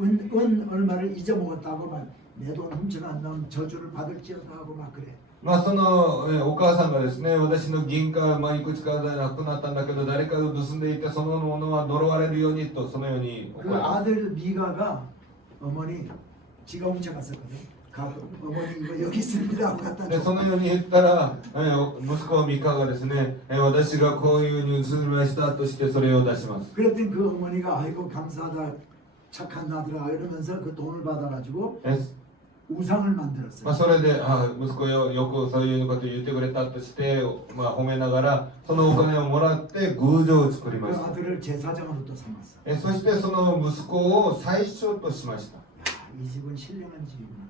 은 얼마를 잊어먹었다고 막 내 돈 훔쳐간다면 저주를 받을지어다 하고 막 그래. そのお母さんがですね、私の銀貨いくつかなくなったんだけど誰かが盗んでいてそのものは呪われるようにとそのように怒 그 られた。 아들 미가가 어머니 지가 훔쳐갔었거든. 어머니 이거 여기 있습니다 하고 갖다 で 줘. そのように言ったら、息子ミカがですね、私がこういうニュースをしたとしてそれを出します。 그랬더니 그 어머니가 아이고 감사하다 착한 아들아 이러면서 그 돈을 받아가지고 우상을 만들었어요. まあ、それで息子よくそういうこと言ってくれたとして、まあ、褒めながらそのお金をもらって宮城を作り 그 ました。 아들을 제사장으로 또 삼았어. そしてその息子を最初としました。 야, 이 집은 신령한 집이구나.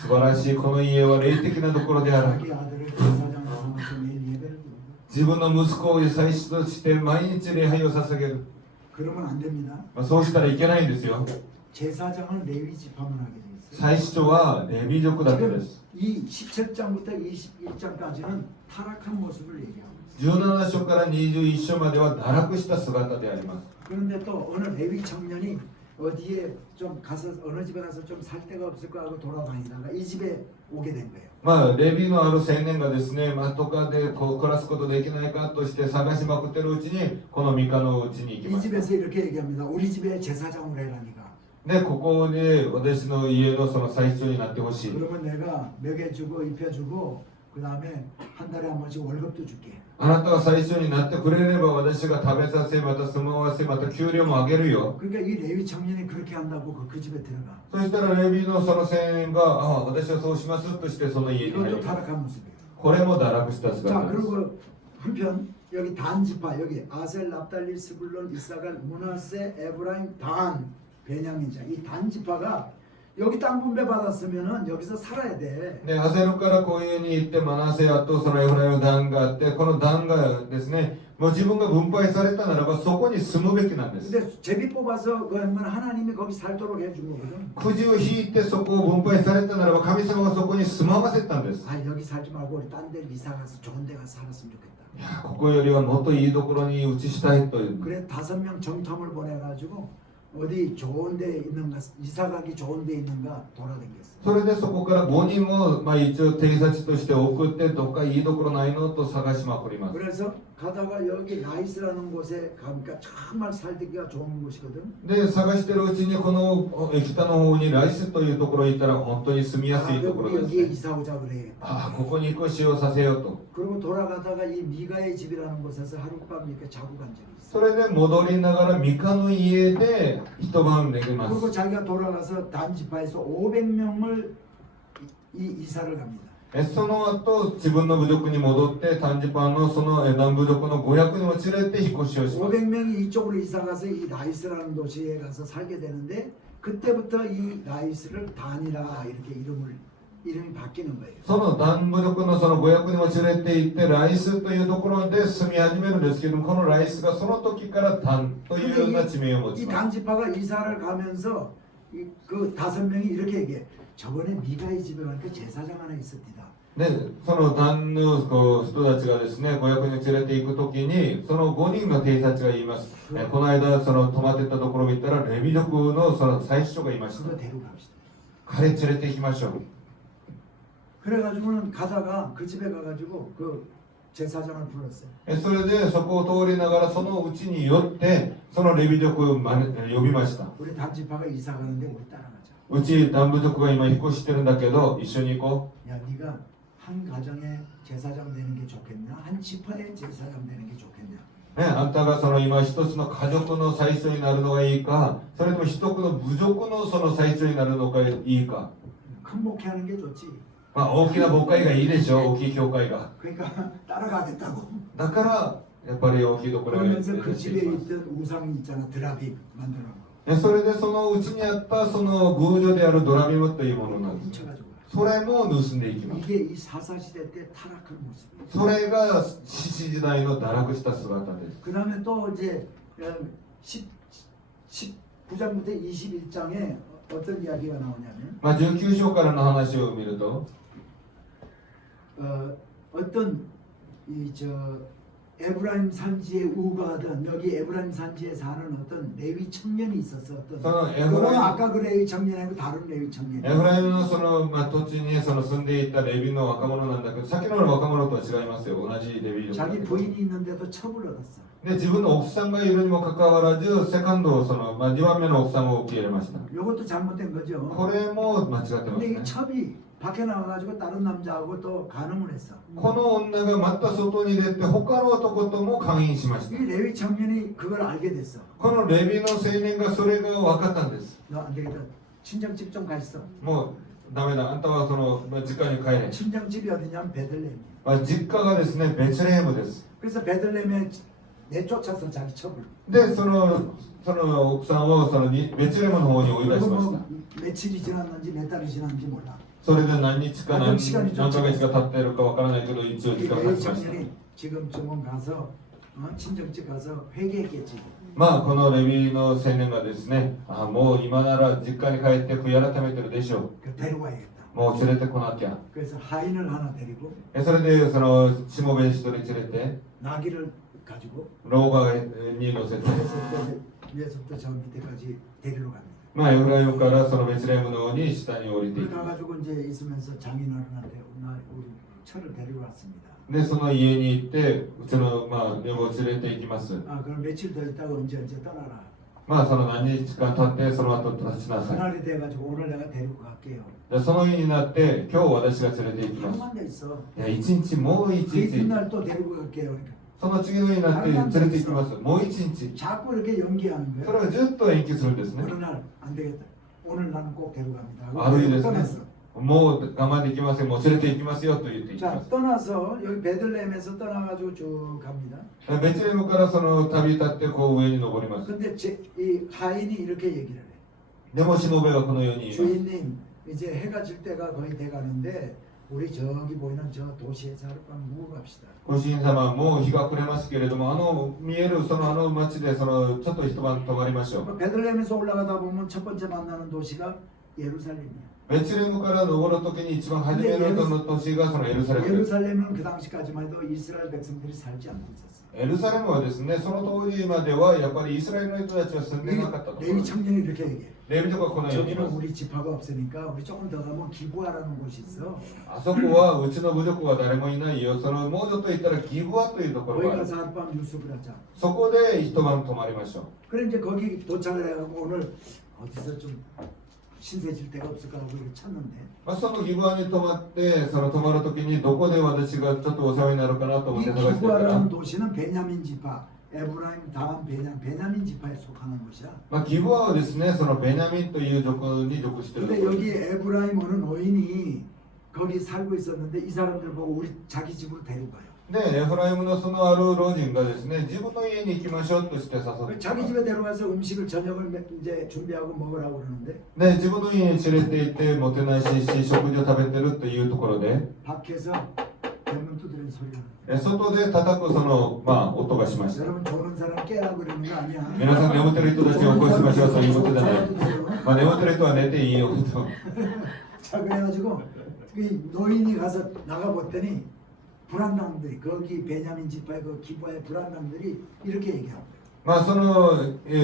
素晴らしい、この家は霊的なところである。 자기 아들을 제사장으로 삼아서 매일 예배를 드리고. 自分の息子を最初として毎日礼拝を捧げる。 그러면 안 됩니다. まあ、そうしたらいけないんですよ。 제사장은 레위 지파만 하게 돼 있어요. 最初はレビ族だけで 지금 す。 이 17장부터 21장까지는 타락한 모습을 얘기하고 있어요. 17章から21章までは堕落した姿であります。 그런데 또 어느 레위 청년이 어디에 좀 가서 어느 집에 가서 좀 살 데가 없을까 하고 돌아다니다가 이 집에 오게 된 거예요. まあ、レビのある青年がですね、まあ、とかでこう暮らすことできないかとして探しまくってるうちにこの三日のうちに行き 이 ました。 집에서 이렇게 얘기합니다. 우리 집에 제사장을 해라니까. で、ここで私の家のその最初になってほしい。 그러면 내가 먹여주고 입혀주고 그 다음에 한 달에 한 번씩 월급도 줄게. あなたが最初になってくれれば私が食べさせ、また住まわせ、また給料もあげるよ。 그러니까 이 레위 청년이 그렇게 한다고 그 집에 들어가. そしたらレビのその青年が、私はそうしますとしてその家に入 이것도 ります。 타락한 모습이에요. これも堕落した 자 姿です。 그리고 한편 여기 단 지파 여기 아셀 납달리 스불론 이사갈 문하세 에브라임 단 베냐민 자이단 지파가 여기 땅 분배 받았으면은 여기서 살아야 돼. で、アセルからこういうに行ってマナセアとそのエフライムの段があって、この段がですね、もう自分が分配されたならばそこに住むべきなんです。 근데 제비 뽑아서 그 하면 하나님이 거기 살도록 해준 거거든. くじを引いてそこを分配されたならば神様がそこに住まわせたんです。 아 여기 살지 말고 우리 딴 데 이사 가서 좋은 데 가서 살았으면 좋겠다. いや、ここよりはもっといいところに移したいという。 그래 5명 정탐을 보내가지고 어디 좋은 데 있는가 이사 가기 좋은 데 있는가 돌아다녔어. それでそこから5人を、まあ、一応偵察として送ってどっかいいところないのと探しまくります。 그래서 가다가 여기 라이스라는 곳에 가니까 정말 살기가 좋은 곳이거든. で、探してるうちにこの北の方にライスというところに行ったら本当に住みやす 아, いところ 우리 です、 여기에 ね。 이사 오자 그래. ここに引っ越しをさせようと。 그리고 돌아가다가 이 미가의 집이라는 곳에서 하룻밤 이렇게 자고 간 적이 있어. それで戻りながらミカの家で一晩寝ま 그리고 す。 자기가 돌아가서 단지파에서 500명을 이사를 갑니다. その後自分の部族に戻って短時間のその南部族の500人を連れて引っ越しをします。 500명이 이쪽으로 이사 가서 이 라이스라는 도시에 가서 살게 되는데 그때부터 이 라이스를 단이라 이렇게 이름이 바뀌는 거예요. その南部族のその500人を連れて行ってライスというところで住み始めるんですけども、このライスがその時からダンというような地名を持ち 이 ます。 단지파가 이사를 가면서 그 5명이 이렇게 얘기해. 저번에 미가의 집에 가니까 제사장 하나 있었디다. で、そのダンのこう人たちがですね、500人連れて行く時に、その5人の偵察が言います。この間その泊まってたところを見たらレビ族のその最初がいました。 그거 데려갑시다. 彼連れて行きましょう。 그래가지고는 가다가 그 집에 가가지고 그 제사장을 불렀어요. それでそこを通りながらそのうちに寄ってそのレビ族を呼びました。 우리 단지파가 이사 가는데 우리 따라가자. うち南部族が今引っ越してるんだけど一緒に行こ 야, 네가 한 가정의 제사장 되는 게 좋겠냐? 한 지파의 제사장 되는 게 좋겠냐? う。ね、あんたがその今一つの家族の最初になるのがいいか、それとも一つの部族のその最初になるのがいいか。 큰 목회하는 게 좋지. まあ大きな牧会がいいでしょう、大きい教会が。 그러니까 따라가겠다고. だからやっぱり大きいところがいい 그러면서 그 집에 있던 우상이 있잖아. 드라빔 만들어놓은 거. それでそのうちにあったその宮女であるドラミムというものなんです。 훔쳐가지고. それも盗んでいきます。 이게 이 사사시대 때 타락한 모습이에요. それが獅子時代の堕落した姿です。 그 다음에 또 이제 19장부터 21장에 어떤 이야기가 나오냐면 まあ、19章からの話を見ると、 어떤 에브라임 산지에 우거하던 여기 에브라임 산지에 사는 어떤 레위 청년이 있었어. 어떤 저는 그거는 아까 그 레위 청년하고 다른 레위 청년. エフライムのその、まあ、土地にその住んでいたレビの若者なんだけど、先の若者とは違いますよ。同じレビ族だけ 자기 ど。 부인이 있는데도 첩을 얻었어. で、自分の奥さんがいるにもかかわらず、セカンドをその、まあ、2番目の奥さんを受け入れました。 이것도 잘못된 거죠. これも間違ってます 근데 이 ね。 첩이 밖에 나와가지고 다른 남자하고 또 간음을 했어. この女がまた外に出て他の男とも勧誘しました。 이 레위 청년이 그걸 알게 됐어. このレビの青年がそれが分かったんです。 너 안 되겠다. 친정집 좀 가 있어. もうダメだ、あんたはその、実家に帰れ。 친정집이 어디냐면 베들레헴이에요. 実家がですね、ベツレヘムです。 그래서 베들레헴에 내쫓아서 자기 처분. で、その奥さんをそのベツレヘムの方に追い出し 그리고 ました 뭐 며칠이 지났는지 몇 달이 지났는지 몰라. それで何日か何시간이 좀 何ヶ月か経っているかわからないけど、一応 이 時間が経ちました。 청년이 지금 저번 가서 친정집 가서 회개했겠지. まあこのレビの青年がですね、もう今なら実家に帰って悔い改めてるでしょ 그 데려와야겠다. う。もう連れてこなきゃ。 그래서 하인을 하나 데리고 それでそのしもべ一人連れて、 나귀를 가지고 老婆に乗せて、 위에서부터 저 밑에까지 데리러 갑니다. まあエフライムからそのベツレヘムの方に下に降りていき 그래 ます。 가가지고 이제 있으면서 장인어른한테 우리 철을 데리고 왔습니다. で、その家に行って、うちのまあ女房を連れて行きます。 그럼 며칠 더 있다가 언제 떠나라. まあその何日間経って、その後立ちなさい。 그날이 돼가지고 오늘 내가 데리고 갈게요. でその日になって、今日私が連れて行きます。 한만 더 있어. いや、一日、もう一 그 日。 이튿날 또 데리고 갈게요. 그러니까 その次の日になって連れて行きます。もう一日。 자꾸 이렇게 연기하는 そ 거예요. れをずっと延期するんですね。 어느 날 안 되겠다. 오늘 나는 꼭 데리고 갑니다. 하고 ある日ですね 떠났어. 。もう我慢できません。もう連れて行きますよと言って行き 자 ます。 떠나서 여기 베들레헴에서 떠나가지고 쭉 갑니다. ベツレヘムからその旅立ってこう上に登ります。 근데 이 하인이 이렇게 얘기를 해. でもしもべがこのように言います。 주인님 이제 해가 질 때가 거의 돼가는데 우리 저기 보이는 저 도시에서 하룻밤 묵어 갑시다. ご主人様、もう日が暮れますけれども、見えるその町でちょっと一晩泊まりましょう。 베들레헴에서 올라가다 보면 첫 번째 만나는 도시가 예루살렘이야. ベツレヘムから登るときに一番初めの都市がそのエルサレムです。 예루살렘은 그 당시까지만 해도 이스라엘 백성들이 살지 않고 있었어. エルサレムはですね、その当時まではやっぱりイスラエルの人たちは住んでなかったところ。 레위 청년이 이렇게 얘기해. レビトがこのように言い 저기는 ます。 우리 지파가 없으니까 우리 조금 더 가면 기부하라는 곳이 있어. あそこはうちの部族は誰もいないよ。そのもうちょっと言ったらギブアというところ 거기 がある。 가서 하룻밤 유숙을 하자. そこで一晩泊まりましょう。 그래 이제 거기 도착을 해가지고 오늘 어디서 좀 신세 질 데가 없을까 하고 이렇게 찾는데 そのギブアに泊まって、その泊まるときにどこで私がちょっとお世話になるかなと思っ 이 て探してたら、 기부하라는 도시는 베냐민 지파, 에브라임 다음 베냐민 지파에 속하는 곳이야. ギブアはですね、そのベニャミンという族に属していると 근데 ころ。 여기 에브라임 어느 노인이 거기 살고 있었는데 이 사람들 보고 우리 자기 집으로 데리고 가요. で、エフライムのそのある老人がですね、自分の家に行きましょうとして誘って 자기 집에 데려가서 음식을 저녁을 이제 준비하고 먹으라고 그러는데 で、自分の家に連れて行ってもてなしし、食事を食べてるというところで、 밖에서 대문 두드리는 소리가 나요. 外で叩くその、音がしました。 여러분 조는 사람 깨라고 그러는 거 아니야. 皆さん眠ってる人たちを起こしましょうということじゃない。 조라도 돼요. 眠ってる人は寝ていいよと。 자 그래가지고 그 노인이 가서 나가봤더니 불안당들이 거기 베냐민 지파의 그 기부의 불안당들이 이렇게 얘기하고 その、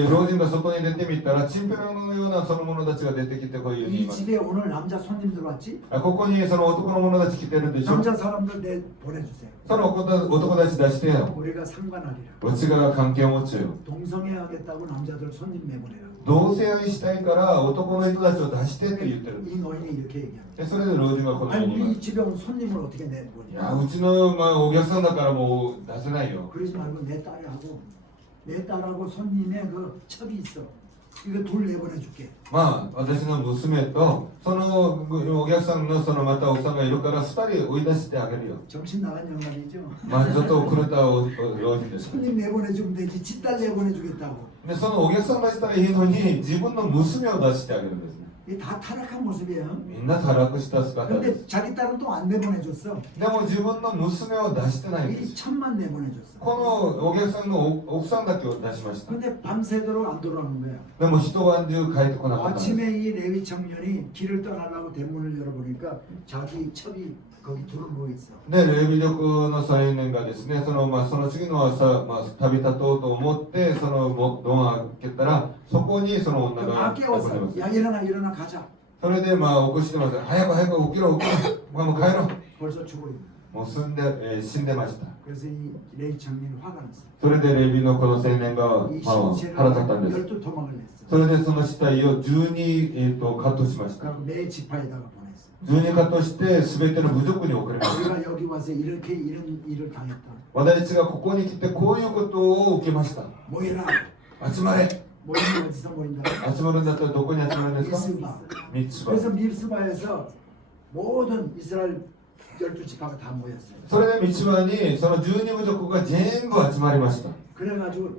老人が外に出てみたら、チンペロのようなその者たちが出てきてこういうふうに言い 이 ます。 집에 오늘 남자 손님 들어왔지? ここにその男の者たち来てるでしょ。 남자 사람들 내 보내주세요. その男たち出してよ。 우리가 상관하리라. うちが関係を持つよ。 동성애하겠다고 남자들 손님 내보내라고. 同性愛したいから男の人たちを出してって言ってる。 이 노인이 이렇게 얘기합니다. でそれで老人がこのよう 아니 に言いま 우리 す。 집에 온 손님을 어떻게 い 내보냐? や、うちの、お客さんだからもう出せないよ。 그러지 말고 내 딸하고 내 딸하고 손님의 그 첩이 있어. 이거 둘 내보내줄게. 私の娘とそのお客さんのそのまた奥さんがいるから2人追い出してあげるよ。 정신 나간 영감이죠. ちょっと遅れた老人です。 손님 내보내주면 되지. 지딸 내보내주겠다고. でそのお客さん出したらいいのに自分の娘を出してあげるんですね。 이게 다 타락한 모습이에요. みんな堕落した姿です。 근데 자기 딸은 또 안 내보내줬어. でも自分の娘を出してないんで 이 す。 천만 내보내줬어. このお客さんの奥さんだけを出しました。 근데 밤새도록 안 돌아오는 거야. でも一晩中帰ってこなかったんです。 아침에 이 레위 청년이 길을 떠나려고 대문을 열어보니까 자기 첩이 거기 둘을 누워 있어. で、レビ力の青年がですね、その次の朝、旅立とうと思って、そのドアを開けたら、そこにその女が 아 깨웠어. 야 일어나 가자. それで起こしてます。早く起きろ。もう帰ろう。 벌써 죽어 있는. もう死んでました。 그래서 이 레위 청년이 화가 났어. それでレビのこの青年が、 이 腹立ったんです。 12토막을 냈어. それでその死体を12、カットしました。 그리고 매 지파에다가 보냈어. 12カットして全ての部族に送りました。 우리가 여기 와서 이렇게 이런 일을 당했다. 私たちがここに来てこういうことを受けました。 모여라. 集まれ。 모이면 어디서 모인다? 集まるんだったらどこに集まるんですか 미스바. ミツバ 그래서 미스바에서 모든 이스라엘 12지파가 다 모였어요. それでミツバにその12部族が全部集まりました 그래가지고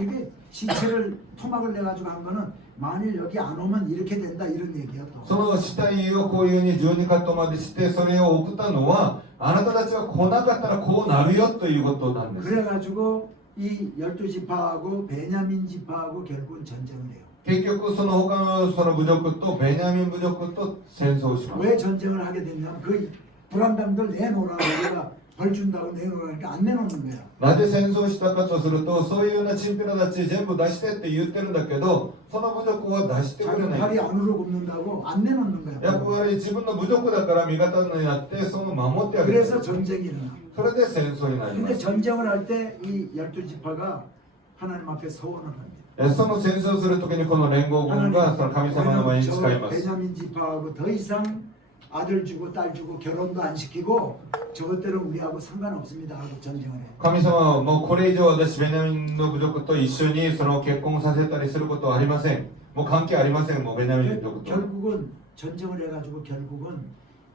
이게 시체를 토막을 내가지고 한 거는 만일 여기 안 오면 이렇게 된다 이런 얘기야 또. その死体をこういうふうに12カットまでしてそれを送ったのはあなたたちが来なかったらこうなるよということなんです 그래가지고 이 12지파하고 베냐민 지파하고 결국은 전쟁을 해요. 結局その他のその部族とベニヤミン部族と戦争をします 왜 전쟁을 하게 됐냐면 그 불안당들 내놓으라고 우리가 벌 준다고 내놓으라니까 안 내놓는 거야. なぜ戦争したかとするとそういうようなチンピラたち全部出してって言ってるんだけどその部族は出してく 자기 れない 팔이 안으로 굽는다고 안 내놓는 거야. やっぱり自分の部族だから味方になってその守ってあげる 그래서 전쟁이 일어나. それで戦争になりま 근데 す 전쟁을 할 때 이 12지파가 하나님 앞에 서원을 합니다. その戦争する時にこの連合軍がその神様の前に誓います 베냐민 지파하고 더 이상 아들 주고 딸 주고 결혼도 안 시키고 저것들은 우리하고 상관없습니다 하고 전쟁을 해. 神様はもうこれ以上私ベニヤミンの部族と一緒にその結婚させたりすることはありませんもう関係ありませんもうベニヤミン部族と 결국은 전쟁을 해가지고 결국은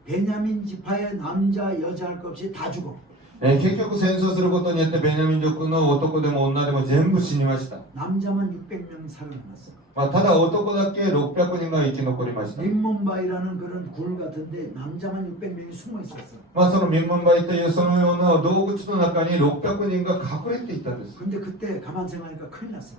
베냐민 지파의 남자 여자 할 것 없이 다 죽어. 結局戦争することによってベニヤミン族の男でも女でも全部死にました、 남자만 600명 살아남았어. ただ男だけ600人が生き残りました、 림몬바이라는 그런 굴 같은데 남자만 600명이 숨어 있었어. その民門梅というそのような洞窟の中に600人が隠れていたんです 근데 그때 가만 생각하니까 큰일 났어.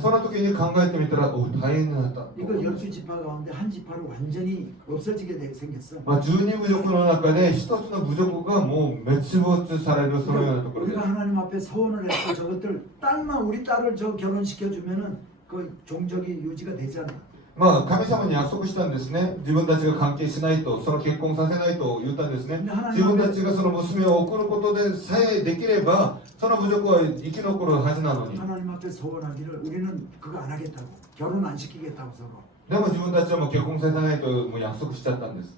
その時に考えてみたら大変になった 이거 12지파 가운데 한 지파로 완전히 없어지게 생겼어. 12部族の中で一つの部族がもう滅亡されるそのようなところで 우리가 하나님 앞에 서원을 했고 저것들 딸만 우리 딸을 저 결혼시켜주면은 그 종족이 유지가 되잖아. 神様に約束したんですね自分たちが関係しないとその結婚させないと言ったんですね自分たちがその娘を送ることでさえできればその部族は生き残るはずなのに 하나님 앞에 서원하기를 우리는 그거 안 하겠다고 결혼 안 시키겠다고 서로. でも自分たちはもう結婚させないともう約束しちゃったんです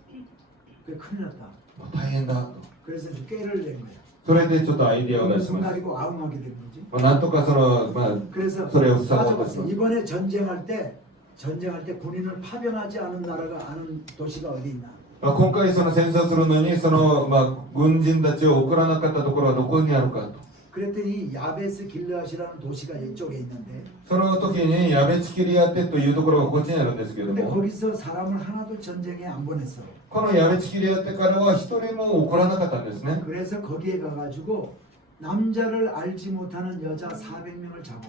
그게 큰일 났다. もう大変だと 그래서 이제 깨를 낸 거야. それでちょっとアイディアを出しまし 가리고 아웅하게 된 거지. たなんとかその그래서 それを塞ごうとし 따져봤어. ます 이번에 전쟁할 때 군인을 파병하지 않은 나라가 아는 도시가 어디 있나? 今回その戦争するのにその軍人たちを送らなかったところはどこにあるかと 그랬더니 야베스 길르앗이라는 도시가 이쪽에 있는데 その時にヤベチキリアテというところがこっちにあるんですけど 근데 も 거기서 사람을 하나도 전쟁에 안 보냈어. このヤベチキリアテからは一人も怒らなかったんですね 그래서 거기에 가가지고 남자를 알지 못하는 여자 400명을 잡아.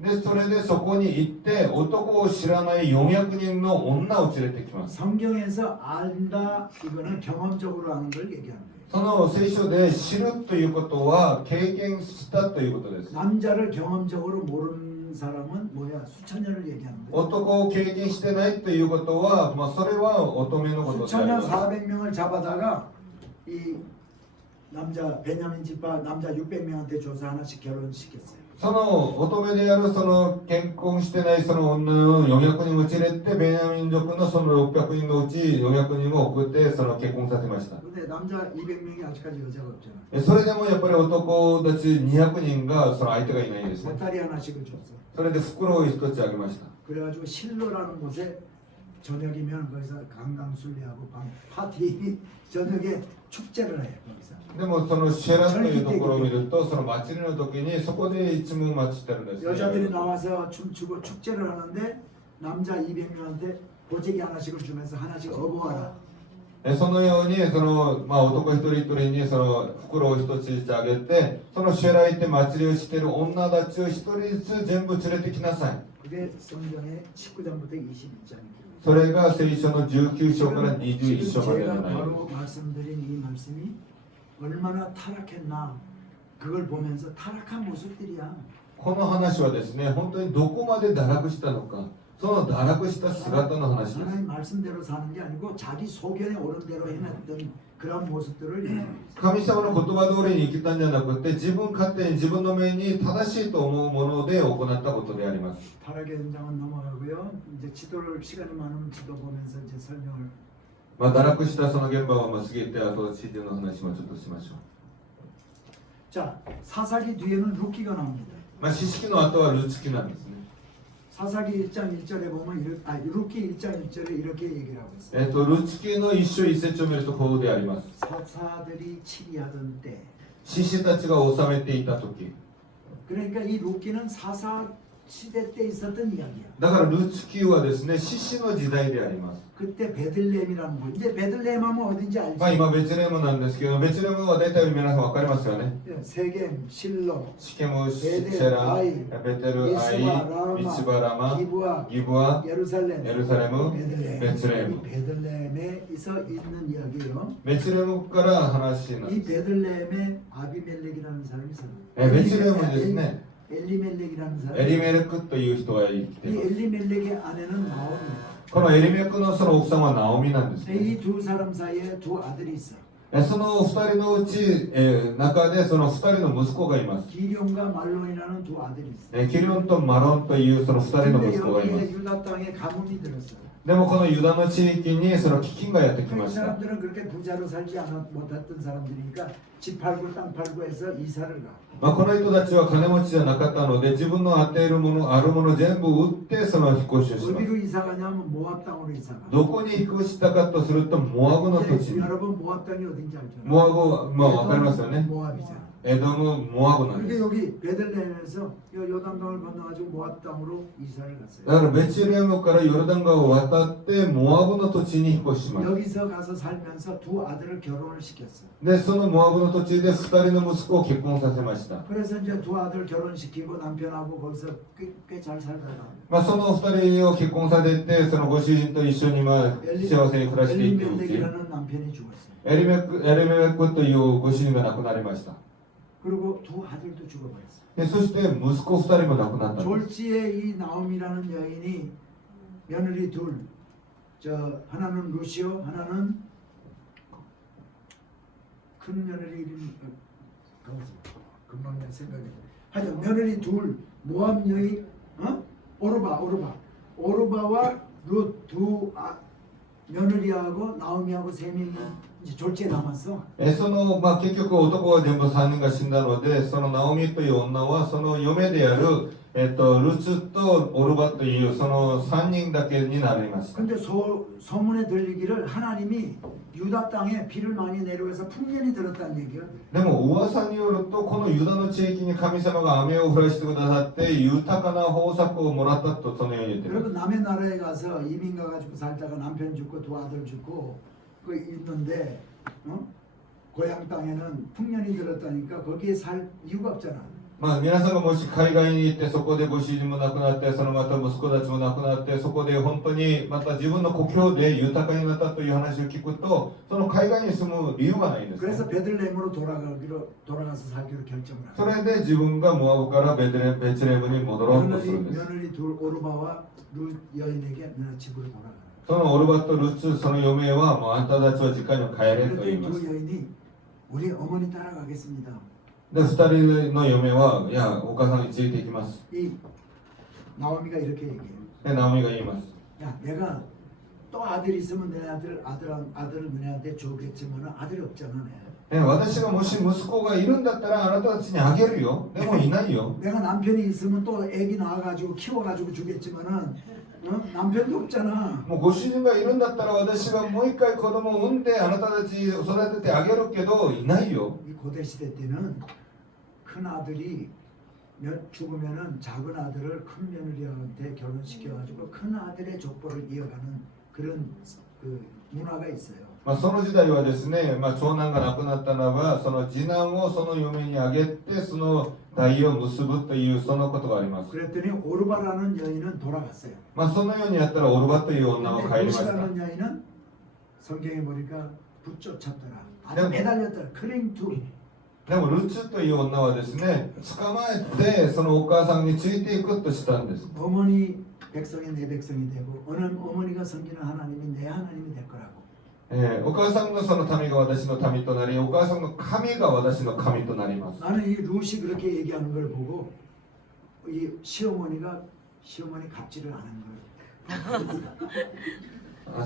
でそれでそこに行って男を知らない400人の女を連れてきます 성경에서 안다 이거는 경험적으로 아는 걸 얘기하는 거예요. その聖書で知るということは経験したということです 남자를 경험적으로 모르는 사람은 뭐야 수천 년을 얘기하는 거예요. 男を経験してないということは、それは乙女のことであ 수천 り 년 ます 400명을 잡아다가 이 남자 베냐민 지파 남자 600명한테 줘서 하나씩 결혼시켰어요. その乙女であるその結婚してないその女の400人を連れてベニヤミン族のその600人のうち400人を送ってその結婚させました 근데 남자 200명이 아직까지 여자가 없잖아. それでもやっぱり男たち200人がその相手がいないんですね 보따리 하나씩을 줬어. それで袋を一つあげました 그래가지고 실로라는 곳에 저녁이면 거기서 강강술래하고 파티 저녁에 축제를 해 거기서. でもそのシェラというところを見るとその祭りの時にそこでいつも祭ってるんです 여자들이 ね 나와서 춤추고 축제를 하는데 남자 200명한테 보재기 하나씩을 주면서 하나씩 어부하라. そのようにその、男一人一人にその袋を一つずつあげてそのシェラ行って祭りをしている女たちを一人ずつ全部連れてきなさい 그게 성경의 19장부터 21장입니다. それが聖書の19章から21章まで 제가 の内容 바로 말씀드린 이 말씀이 얼마나 타락했나 그걸 보면서 타락한 모습들이야. この話はですね本当にどこまで堕落したのかその堕落した姿の話です 하나님 말씀대로 사는 게 아니고 자기 소견에 오른 대로 해냈던 그런 모습들을 神様の言葉通りに生きたんじゃなくて自分勝手に自分の目に正しいと思うもので行ったことであります 타락의 현장은 넘어가고요. 이제 지도를 시간이 많으면 지도 보면서 이제 설명을 堕落したその現場は過ぎてあと地図の話もちょっとしましょう 자 사사기 뒤에는 루키가 나옵니다. 四式の後はルツキなんですね 사사기 1장 1절에 보면 루키 1장 1절에 이렇게 얘기를 하고 있어요. ルツキの一章一節を見るとこうであります。 사사들이 치리하던 때. 獅子たちが治めていた時。 그러니까 이 루키는 사사 시대 때 있었던 이야기야. だからルツキはですね、獅子の時代であります。 그때 베들레헴이라는 거. 이제 베들레헴 하면 어딘지 알지? まあ今ベツレヘムなんですけど、ベツレヘムは大体皆さん分かりますよね。 세겜, 실로, シケム、シェラ、ベテル、アイ、ミツバラマ、 기부아, ギブア、 예루살렘, エルサレム、 베들레헴. ベツレヘム。 이 베들레헴에서 있는 이야기예요. ベツレヘムから話なん 이 です。 베들레헴에 아비멜렉이라는 사람이 있어요. ベツレヘムですね、 엘리멜렉이라는 エ 사람이. リメレクという人が生きてい 이 ます。 엘리멜렉의 아내는 나오미. このエリメクのその奥さんはナオミなんですね。 이 두 사람 사이에 두 아들이 있어. その二人のうち、中でその二人の息子がいます。 기룡과 말론이라는 두 아들이 있어. キリオンとマロンというその二人の 근데 息子がいます。 여기에 유다 땅에 가뭄이 들었어. でもこのユダの地域にその飢饉がやってき 이 ました。 사람들은 그렇게 부자로 살지 못했던 사람들이니까 집 팔고 땅 팔고 해서 이사를 가. この人たちは金持ちじゃなかったので自分の与えるものあるもの全部売ってその引っ越しをします。 어디로 이사 가냐면 모압 땅으로 이사 가. どこに引っ越したかとするとモアブの土地 이제 に。 여러분 모압 땅이 어딘지 알죠? モアブはまあ分かりますよね。 모압이잖아. エドムモアブなんで 그게 す。 여기 베들레헴에서 요단강을 건너가지고 모압 땅으로 이사를 갔어요. だからベツレヘムからヨルダン川を渡ってモアブの土地に引っ越します。 여기서 가서 살면서 두 아들을 결혼을 시켰어. でそのモアブの土地で2人の息子を結婚させました。 그래서 이제 두 아들 결혼시키고 남편하고 거기서 꽤 잘 살다가 その2人を結婚させてそのご主人と一緒に幸せに暮らしていってるうち 엘리멜렉이라는 남편이 죽었어요. エリメレクというご主人が亡くなりました。 그리고 두 아들도 죽어버렸어요. でそして息子2人も亡くなったんです。 졸지에 이 나옴이라는 여인이 며느리 둘, 하나는 루시오, 하나는 큰 며느리 이름 금방 내 생각이. 하여튼 며느리 둘, 모압 여인, 오르바와 두 며느리하고 나오미하고 세 명이 이제 졸지에 남았어. その結局男は全部3人が死んだのでそのナオミという女はその嫁である、ルツとオルバというその3人だけになりました。 근데 소문에 들리기를 하나님이 유다 땅에 비를 많이 내려서 풍년이 들었다는 얘기야. でも噂によるとこのユダの地域に神様が雨を降らしてくださって豊かな豊作をもらったとそのように言っています。 여러분 남의 나라에 가서 이민 가가지고 살다가 남편 죽고 두 아들 죽고 그 있는데 고향 땅에는 풍년이 들었다니까 거기에 살 이유가 없잖아. 皆さんがもし海外に行ってそこでご主人も亡くなってそのまた息子たちも亡くなってそこで本当にまた自分の故郷で豊かになったという話を聞くとその海外に住む理由がないんです、ね。 그래서 베들레헴으로 돌아가서 살기로 결정을 そ 하고 れで自分がモアブからベツレヘムに戻ろうとするんです。 며느리 둘 오르바와 룻 여인에게 너네 집으로 돌아가. そのオルバとルツその嫁はもうあんたたちは実家に帰れと言い 그랬더니 ます。 두 여인이 우리 어머니 따라가겠습니다. で2人の嫁はいやお母さんについていきます。 이 나오미가 이렇게 얘기해. でナオミが言います。 야, 내가 또 아들 있으면 내 아들을 너네한테 주겠지만 아들이 없잖아. 私がもし息子がいるんだったらあなたたちにあげるよ。でもいないよ。 내가 남편이 있으면 또 애기 낳아가지고 키워가지고 주겠지만은 남편도 없잖아. もうご主人がいるんだったら私がもう一回子供を産んであなたたちを育ててあげるけどいないよ。 이 고대 시대 때는 큰 아들이 죽으면은 작은 아들을 큰 며느리한테 결혼시켜가지고 큰 아들의 족보를 이어가는 그런 그 문화가 있어요. その時代はですね、長男が亡くなったならばその次男をその嫁にあげてその代を結ぶというそのことがあります。 그랬더니 오르바라는 여인은 돌아갔어요. そのようにやったらオルバという女は帰りました。 루시라는 여인은 성경에 보니까 붙쫓았더라. 아주 네. 매달렸더라. 크랭투. でもルツという女はですね、捕まえてそのお母さんについていくとしたんです。 어머니 백성이 내 백성이 되고 어느 어머니가 섬기는 하나님이 내 하나님이 될 거라고. お母さんのその民が私の民となり、お母さんの神が私の神となります。 나는 이 루시 그렇게 얘기하는 걸 보고 이 시어머니 갑질을 안 한 거예요.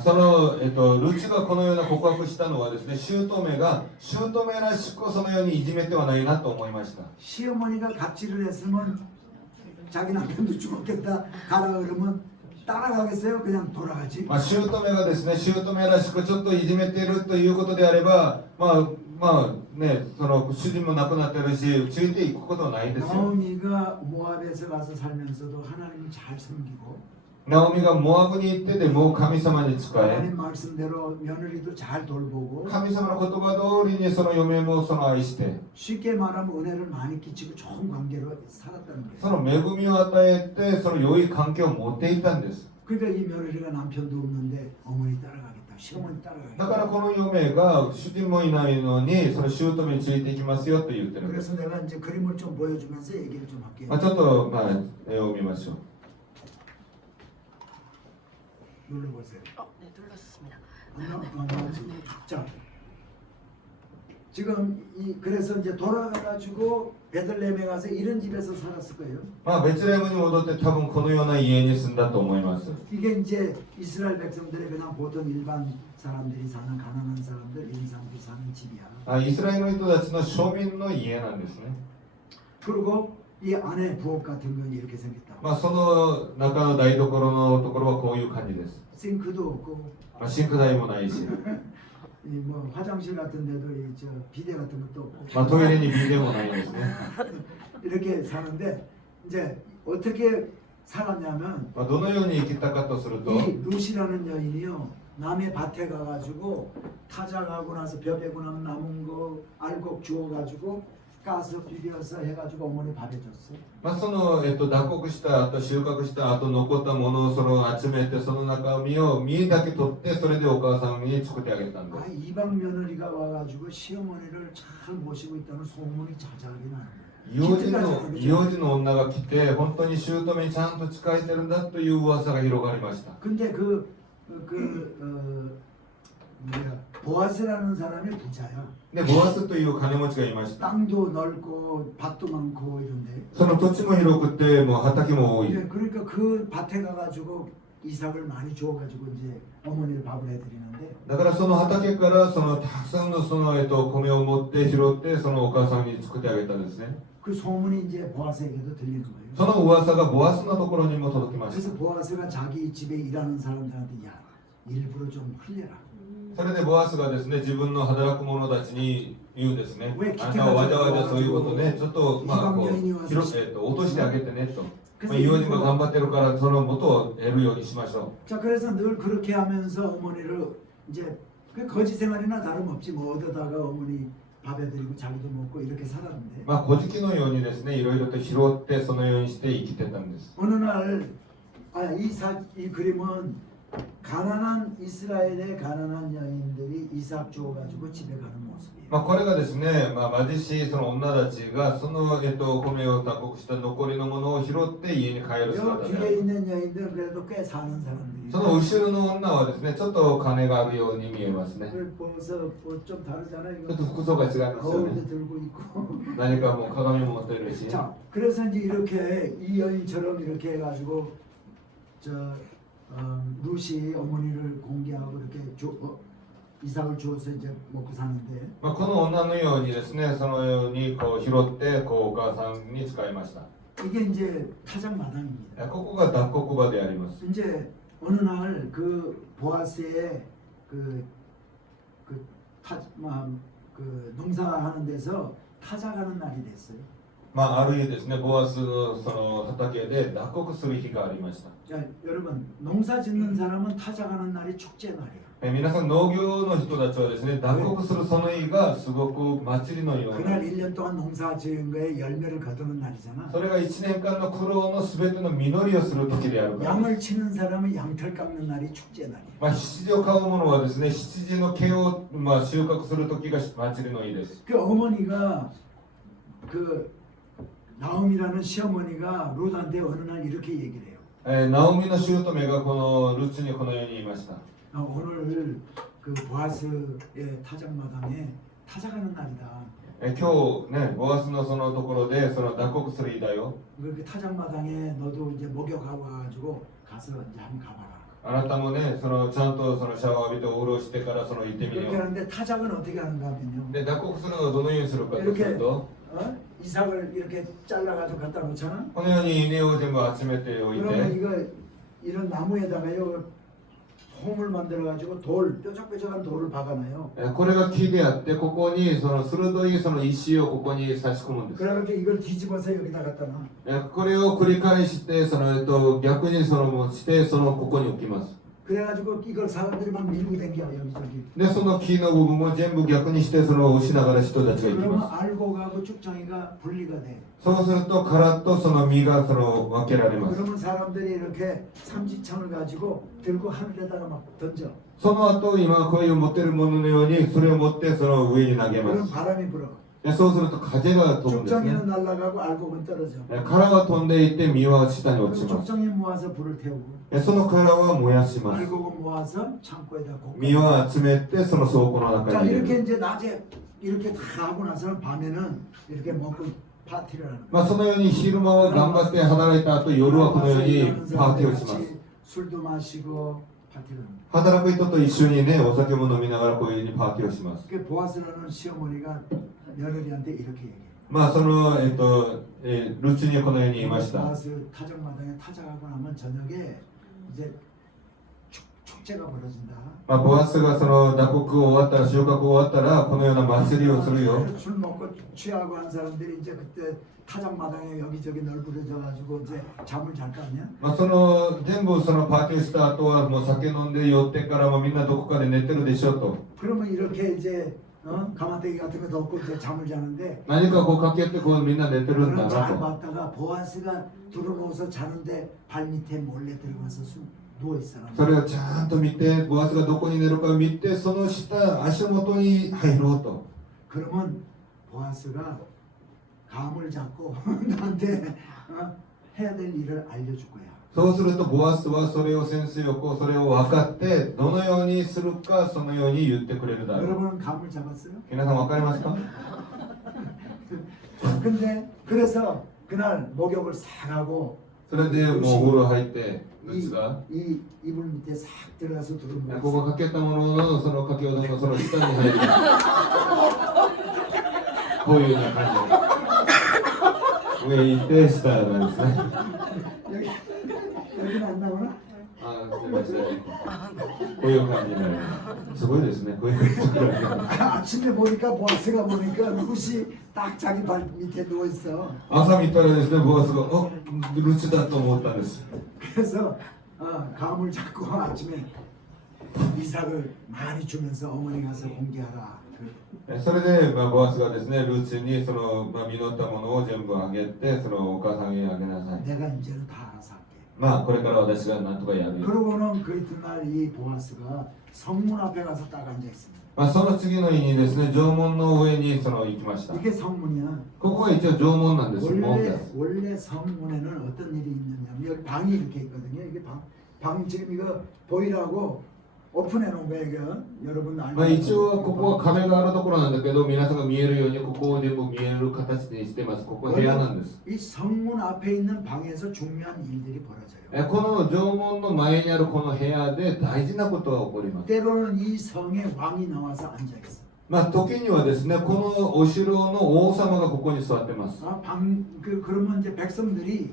そのルツがこのような告白したのはですね、姑らしくそのようにいじめてはないなと思いました。 시어머니가 갑질을 했으면 자기 남편도 죽었겠다 가라 그러면 따라가겠어요? 그냥 돌아가지. まあ姑がですね、姑らしくちょっといじめているということであれば、まあね、その主人も亡くなってるし、ついていくことはないんですよ。 나오미가 모압에서 가서 살면서도 하나님을 잘 섬기고 ナオミがモアブに行ってでも神様に仕え、 하나님 말씀대로 며느리도 잘 돌보고 神様の言葉通りにその嫁もその愛して、 쉽게 말하면 은혜를 많이 끼치고 좋은 관계로 살았다는 そ 거예요. の恵みを与えて、その良い関係を持っていったんです。 그러니까 이 며느리가 남편도 없는데 어머니 따라가겠다, 시어머니 だ 따라가겠다. からこの嫁が主人もいないのに、その姑についていきますよと言ってるんです。 그래서 내가 이제 그림을 좀 보여주면서 얘기를 좀 할게요. まあ、ちょっと、絵を見ましょう。 눌러보세요. 네, 눌렀습니다. 나오지. 자, 지금 그래서 이제 돌아가가지고 베들레헴에 가서 이런 집에서 살았을 거예요. まあ、ベツレヘムに戻って多分このような家に住んだと思います。 이게 이제 이스라엘 백성들의 그냥 보통 일반 사람들이 사는 가난한 사람들, 인상들 사는 집이야. あ、イスラエルの人たちの庶民の家なんですね。 그리고 이 안에 부엌 같은 건 이렇게 생겼다. まあ、その中の台所のところはこういう感じです。 싱크도 없고 まあ、シンク台もないし、 이 뭐 화장실 같은 데도 이 저 비데 같은 것도 없고 まあ、トイレにビデもないんですね。 이렇게 사는데 이제 어떻게 살았냐면 まあ、どのように生きたかとすると、 이 루시라는 여인이요 남의 밭에 가가지고 타작하고 나서 벼 베고 나면 남은 거 알곡 주워가지고 가서 비벼서 해가지고 어머니 밥해 줬어. まあ、その、脱穀した後、収穫した後、残ったものをその集めて、その中身を実だけ取って、それでお母さんに作ってあげたんで 아 す。 이방 며느리가 와가지고 시어머니를 잘 모시고 있다는 소문이 자자하게 나는 거예요. 異様人の女が来て、本当に姑にちゃんと仕えてるんだという噂が広がりました。 근데 보아스라는 사람이 부자야. で、ボアスという金持ちがいました。 땅도 넓고 밭도 많고 이런데. その土地も広くて、もう畑も多い。 예, 그러니까 그 밭에 가가지고 이삭을 많이 주워가지고 이제 어머니를 밥을 해드리는데. だからその畑からそのたくさんのその米を持って拾ってそのお母さんに作ってあげたんですね。 그 소문이 이제 보아스에게도 들리는 거예요. その噂がボアスのところにも届きまし 그래서 보아스가 자기 집에 일하는 사람들한테 야 일부러 좀 흘려라. た。それでボアスがですね、自分の働く者たちに言うんですね。上あんたはわざわざそういうことね、ちょっとまあこう이방인이 와서 落としてあげてねと。 그래서 異邦人が頑張ってるからその元を得るようにしましょ 자 그래서 늘 그렇게 하면서 어머니를 이제 그 거지 생활이나 다름없지 뭐 얻어다가 어머니 밥 해드리고 자기도 먹고 이렇게 う。 살았는데 まあ古事記のようにですね、いろいろと拾ってそのようにして生きてたんです。 어느 날이 그림은 가난한 이스라엘의 가난한 여인들이 이삭 주워가지고 집에 가는 모습이에요. まあこれがですね、まあ、貧しいその女たちがその、米を脱穀した残りのものを拾って家に帰る 요 姿であ 뒤에 る。 있는 여인들은 그래도 꽤 사는 사람들이. その後ろの女はですね、ちょっと金があるように見えますね。 그걸 보면서 뭐좀 다르잖아요. ちょっと服装が違いますよ 거울도 ね。 들고 있고. 何かもう鏡も持ってるし。 자, 그래서 이제 이렇게 이 여인처럼 이렇게 해가지고 루시 어머니를 공개하고 이렇게 이삭을 주어서 이제 먹고 사는데 まあこの女のようにですね、そのようにこう拾ってこうお母さんに使いました。 이게 이제 타작 마당입니다. ここが脱穀場であります。 이제 어느 날 그 보아스의 농사하는 데서 타작하는 날이 됐어요. まあある日ですね、ボアスのその畑で脱穀する日がありました。 자, 여러분 농사 짓는 사람은 타작하는 날이 축제 날이에요. 皆さん農業の人たちはですね、脱穀するその日がすごく祭りのような 그날 1년 동안 농사 지은 거에 열매를 거두는 날이잖아. それが1年間の苦労のすべての実りをする時であるから。 양을 치는 사람은 양털 깎는 날이 축제 날이에요. まあ羊を飼う者はですね、羊の毛をまあ収穫する時が祭りの日です。 그 어머니가 그 나옴이라는 시어머니가 룻한테 어느 날 이렇게 얘기를 해요. ナオミの姑がこのルツにこのように言いました。 오늘 그 보아스의 타작마당에 타작하는 날이다. 今日ね、ボアスのそのところでその脱穀する日だよ。 그 타작마당에 너도 이제 목욕하고 와가지고 가서 이제 한번 가봐라. あなたもね、そのちゃんとそのシャワー浴びてお風呂してからその行ってみ 그렇게 よう。 하는데 타작은 어떻게 하는가 하면요. で、脱穀するのはどのようにするかとすると、 어? 이삭을 이렇게 잘라가지고 갖다 놓잖아. このように稲を全部集めておい 그러면 て 이거 이런 나무에다가요 홈을 만들어가지고 돌 뾰족뾰족한 돌을 박아놔요. これが木であってここにその鋭いその石をここに差し込むんです 그래가지고 이걸 뒤집어서 여기다 갖다 놔. これを繰り返してその、逆にそのしてそのここに置きます 그래가지고 이걸 사람들이 막 밀고 댕겨 여기저기. でその木の部分も全部逆にしてその押しながら人たちが行き 그러면 ます 알고 가고 쭉정이가 분리가 돼. そうすると殻とその実がその分けられます 그러면 사람들이 이렇게 삼지창을 가지고 들고 하늘에다가 막 던져. その後今こういう持ってるもののようにそれを持ってその上に投げま 그럼 す 바람이 불어. でそうすると風が飛ぶんですね 쭉정이는 날아가고 알곡은 떨어져. 殻は飛んでいって実は下に落ち 그럼 ます 쭉정이 모아서 불을 태우고 その殻は燃やします 알곡은 모아서 창고에다 굽고. 実を集めてその倉庫の 자 中に入れ 이렇게 る 이제 낮에 이렇게 다 하고 나서는 밤에는 이렇게 먹고 파티를 하는 거예요. まあそのように昼間は頑張って働いた後夜はこのようにパーティーをします 같이 술도 마시고 파티를 하는 거예요. 働く人と一緒にねお酒も飲みながらこういうふうにパーティーをします 그 보아스라는 시어머니가 며느리한테 이렇게 얘기해요. まあそのルツにこのように言いました 보아스 타작마당에 타작하고 나면 저녁에 이제 축제가 벌어진다. まあボアスがその打刻を終わったら収穫終わったらこのような祭りをするよ 술 먹고 취하고 한 사람들이 이제 그때 타작마당에 여기저기 널브러져 가지고 이제 잠을 잘 거 아니야? まあその全部そのパーティーした後はもう酒飲んで酔ってからもみんなどこかで寝てるでしょと 그러면 이렇게 이제 가마떼기 같은 거 넣고 이제 잠을 자는데 何かこうかけてこうみんな寝てるんだ 그걸 な 잘 と 봤다가 보아스가 들어놓아서 자는데 발 밑에 몰래 들어가서 누워 있어. それをちゃんと見てボアスがどこに寝るか見てその下足元に入ろうと 그러면 보아스가 감을 잡고 나한테 해야 될 일을 알려줄 거야. そうするとボアスはそれを先生をそれを分かってどのようにするかそのように言ってくれるだろう 여러분은 감을 잡았어요? 皆さん分かりますか 근데 그래서 그날 목욕을 싹 하고 それでもうお風呂入ってルツが 이 이불 밑에 싹 들어가서 こ 들어누워 こかけたもののそのかけうどんのその下に入るこういうような感じで上に行って下なんですね 여기 여기는 안 나오나? あすみませんこういう感じになるすごいですねこういう感じになる 아침에 보니까 보아스가 보니까 루시 딱 자기 발 밑에 누워 있어. 朝見たらですねボアスがルツだと思ったんです 그래서 감을 잡고 아침에 이삭을 많이 주면서 어머니 가서 공개하라. それで、ボアスがですねルツにその、実ったものを全部あげてそのお母さんにあげなさい 내가 이제는 다 알아서 할게. これから私が何とかやるよ 그러고는 그 이튿날 이 보아스가 성문 앞에 가서 딱 앉아 있습니다. その次の日にですね城門の上にその行きました 이게 성문이야. ここは一応城門なんです門です 원래 성문에는 어떤 일이 있느냐면 여기 방이 이렇게 있거든요. 이게 방 지금 이거 보이라고 오픈해 놓은 거예요. 이거. 여러분 알고 一応ここは壁があるところなんだけど皆さんが見えるようにここを全部見える形にしてますここ部屋なんです 이 성문 앞에 있는 방에서 중요한 일들이 벌어져요. この城門の前にあるこの部屋で大事なことが起こります 때로는 이 성에 왕이 나와서 앉아 있어. 時にはですねこのお城の王様がここに座ってます 그러면 이제 백성들이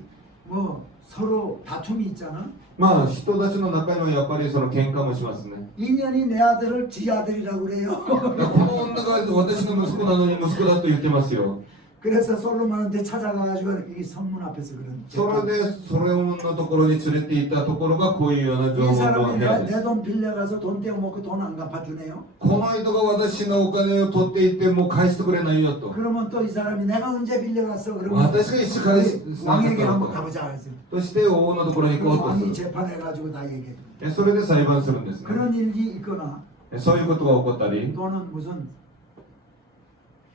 뭐 서로 다툼이 있잖아. 人たちの中にはやっぱりその喧嘩もしますね 인연이 내 아들을 지 아들이라고 그래요. この女が私の息子なのに息子だと言ってますよ 그래서 솔로몬한테 찾아가가지고 이 성문 앞에서 그런. それでソロモンのところに連れて行ったところがこういうような情 이 報の 사람이 部屋です 내 돈 빌려가서 돈 떼어먹고 돈 안 갚아주네요. この人が私のお金を取っていってもう返してくれないよと 그러면 또 이 사람이 내가 언제 빌려갔어? 그러면 私が一緒返し 왕에게 한번 가보자. 그래서 そして王のところに行こうと 왕이 す 재판해가지고 다 얘기해. るそれで裁判するんですね 그런 일이 있거나 そういうことが起こったり 또는 무슨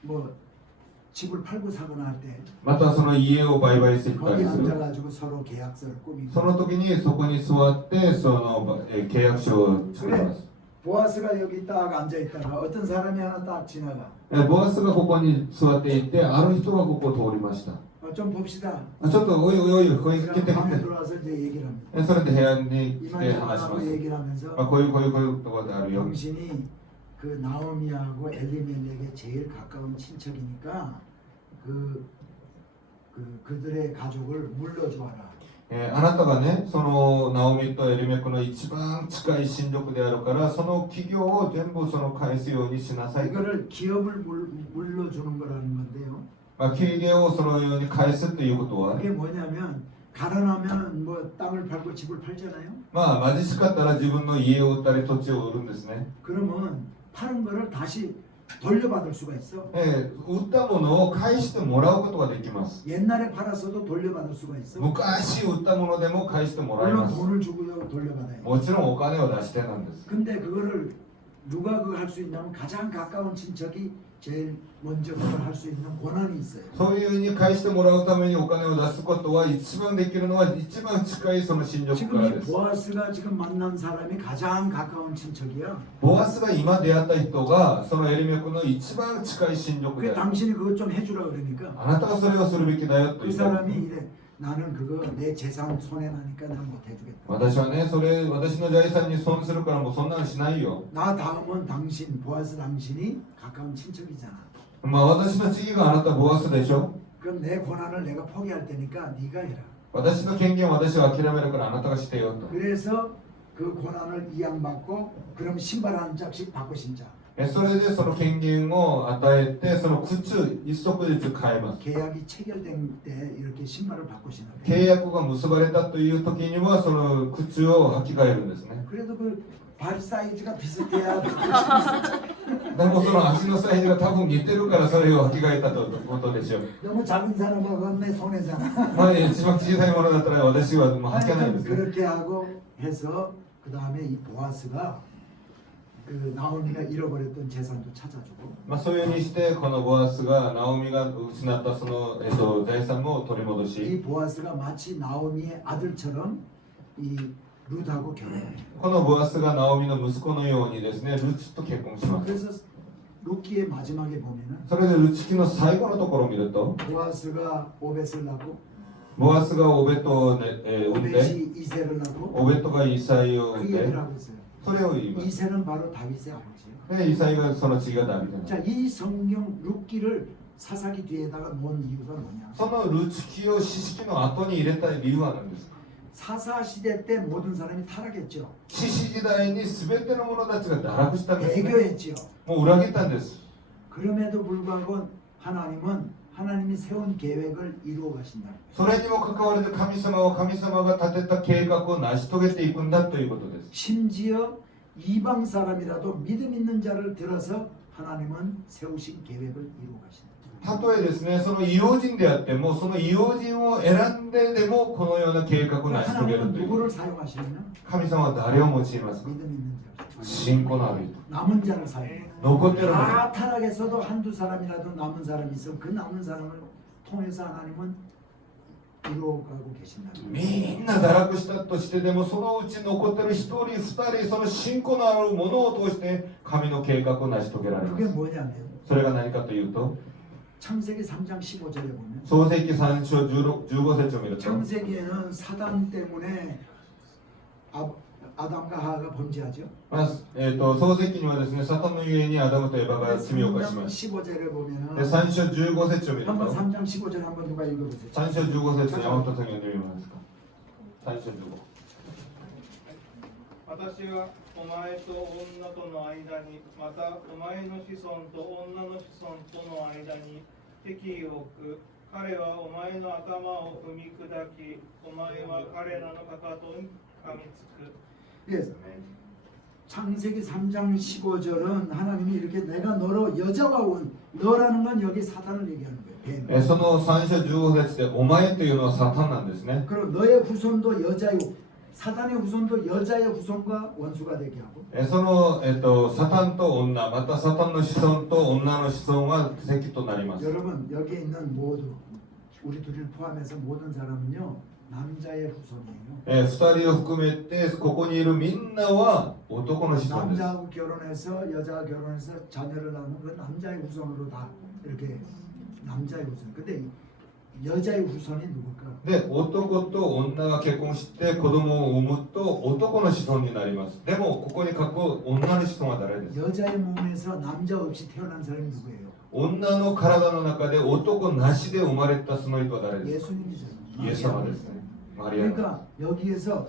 뭐 집을 팔고 사거나 할 때 またその家を売買していった 거기 りする 앉아가지고 서로 계약서를 꾸미고. その時にそこに座ってその契約書を作ります 보아스가 여기 딱 앉아 있다가 어떤 사람이 하나 딱 지나가. ボアスがここに座っていてある人がここを通りました 좀 봅시다. ちょっとおいおいおいこういう来 그럼 て 방에 来て 들어와서 이제 얘기를 합니다. それで部屋に来て 이만 話しま 하고 す 얘기를 하면서 こういうところであるよ 당신이 그 나오미하고 엘리멜렉의 제일 가까운 친척이니까 그 그들의 가족을 물러주어라. あなたがね、そのナオミとエリメクの一番近い親族であるから、その企業を全部その返すようにしなさい。 이거를 기업을 물러주는 거라는 건데요. 企業をそのように返すということは、 그게 뭐냐면 가난하면 뭐 땅을 팔고 집을 팔잖아요. 貧しかったら自分の家を売ったり土地を売るんですね。 그러면 파는 거를 다시 돌려받을 수가 있어. 売ったものを返してもらうことができます。 옛날에 팔았어도 돌려받을 수가 있어. 昔売ったものでも返してもらい 물론 ます。 돈을 주고요 돌려받아요. もちろんお金を出してなんです。 근데 그거를 누가 그걸 할 수 있냐면 가장 가까운 친척이 제일 먼저 그걸 할 수 있는 권한이 있어요. そういうふうに返してもらうためにお金を出すことは一番できるのは一番近いその親族か 지금 ら 이 です。 보아스가 지금 만난 사람이 가장 가까운 친척이야. ボアスが今出会った人がそのエリメクの一番近い親族 그 である。 당신이 그것 좀 해주라 그러니까 あなたがそれをするべきだよと 그 言った。 사람이 이래 나는 그거 내 재산 손해 나니까 난 못 해주겠다. 私はね、それ私の財産に損するからもうそんなのしないよ。 나 다음은 당신 보아스 당신이 가까운 친척이잖아. 私の次があなたボアスでしょ。 그럼 내 권한을 내가 포기할 테니까 네가 해라. 私の権限を私は諦めるからあなたがしてよと。 그래서 그 권한을 이양받고 그럼 신발 한 짝씩 바꿔 신자. それでその権限を与えてその靴一足ずつ変えます。 계약이 체결된 때 이렇게 신발을 바꿔 신는 거예요. 契約が結ばれたという時にはその靴を履き替えるんですね。 그래도 그 발 사이즈가 비슷해야 でもその足のサイズが多分似てるからそれを履き替えたということでしょう。 너무 작은 사람하고 내 손해잖아. 一番小さいものだったら私はもう履けないですね。 그렇게 하고 해서 그 다음에 이 보아스가 그 나오미가 잃어버렸던 재산도 찾아주고 そういうふうにしてこのボアスがナオミが失ったその、財産を取り戻 이 し、 보아스가 마치 나오미의 아들처럼 이 룻하고 결혼해요. このボアスがナオミの息子のようにですね、ルツと結婚します。 그래서 룻기의 마지막에 보면은 それでルツ記の最後のところを見ると、 보아스가 오벳을 낳고 ボアスがオベットを、ね産んで、 오벳이 이세를 낳고 オベットがイサイを産 그 んで 얘기를 하고 있어요. それを言います。 이세는 바로 다윗의 아버지예요. でイサイがその次がダビデなんです。 자, 이 성경 룻기를 사사기 뒤에다가 놓은 이유가 뭐냐? そのルツ記を詩式の後に入れた理由は何ですか。 사사 시대 때 모든 사람이 타락했죠. 詩式時代に全ての者たちが堕落したんですね。 배교했지요. もう裏切ったんです。 그럼에도 불구하고 하나님은 하나님이 세운 계획을 이루어 가신다. それにもかかわらず神様は神様が立てた計画を成し遂げていくんだということです。 심지어 이방 사람이라도 믿음 있는 자를 들어서 하나님은 세우신 계획을 이루어 가신다. たとえですね、その異様人であっても、その異様人を選んででもこのような計画を成し遂げる 하나님은 という。 누구를 사용하시느냐? 神様は誰を用いますか。 믿음 있는 자. 信仰のある人。 남은 자를 사용해요. 残ってるの。 다 타락했어도 한두 사람이라도 남은 사람이 있으면 그 남은 사람을 통해서 하나님은 이루어가고 계신다. みんな堕落したとしてでも、そのうち残ってる一人二人、その信仰のあるものを通して神の計画を成し遂げられま 그게 す。 뭐냐면 それが何かというと、 창세기 3장 15절에 보면 創世記3章15節を見ると、 창세기에는 사단 때문에 아담과 하와가 범죄하죠. 創世記にはですね、サタンのゆえにアダムとエバが罪を犯し 3장 ます。 15절에 で 보면은 3章15節を見ると、 한번 3장 15절 한번 누가 읽어보세요. 3章15節、山本さんが読んでみますか。3章15。私はお前と女との間に、またお前の子孫と女の子孫との間に敵意を置く。彼はお前の頭を踏み砕き、お前は彼らのかかとに噛みつく。 예. 창세기 3장 15절은 하나님이 이렇게 내가 너로 여자와 온 너라는 건 여기 사탄을 얘기하는 거예요. 뱀. その3章15節でお前というのはサタンなんですね。 그리고 너의 후손도 여자의 사탄의 후손도 여자의 후손과 원수가 되게 하고 その、サタンと女、またサタンの子孫と女の子孫は敵となります。 여러분 여기에 있는 모두 우리 둘을 포함해서 모든 사람은요 남자의 후손이에요. 2人を含めてここにいるみんなは男の子孫です。 남자하고 결혼해서 여자와 결혼해서 자녀를 낳으면 그 남자의 후손으로 다 이렇게 남자의 후손. 근데 여자의 후손이 누굴까? で、男と女が結婚して子供を産むと男の子孫になります。でもここに書く女の子孫は誰ですか。 여자의 몸에서 남자 없이 태어난 사람이 누구예요? 女の体の中で男なしで生まれたその人は誰ですか？ 예수님이잖아요. イエス様ですね。マリアが。 그러니까 여기에서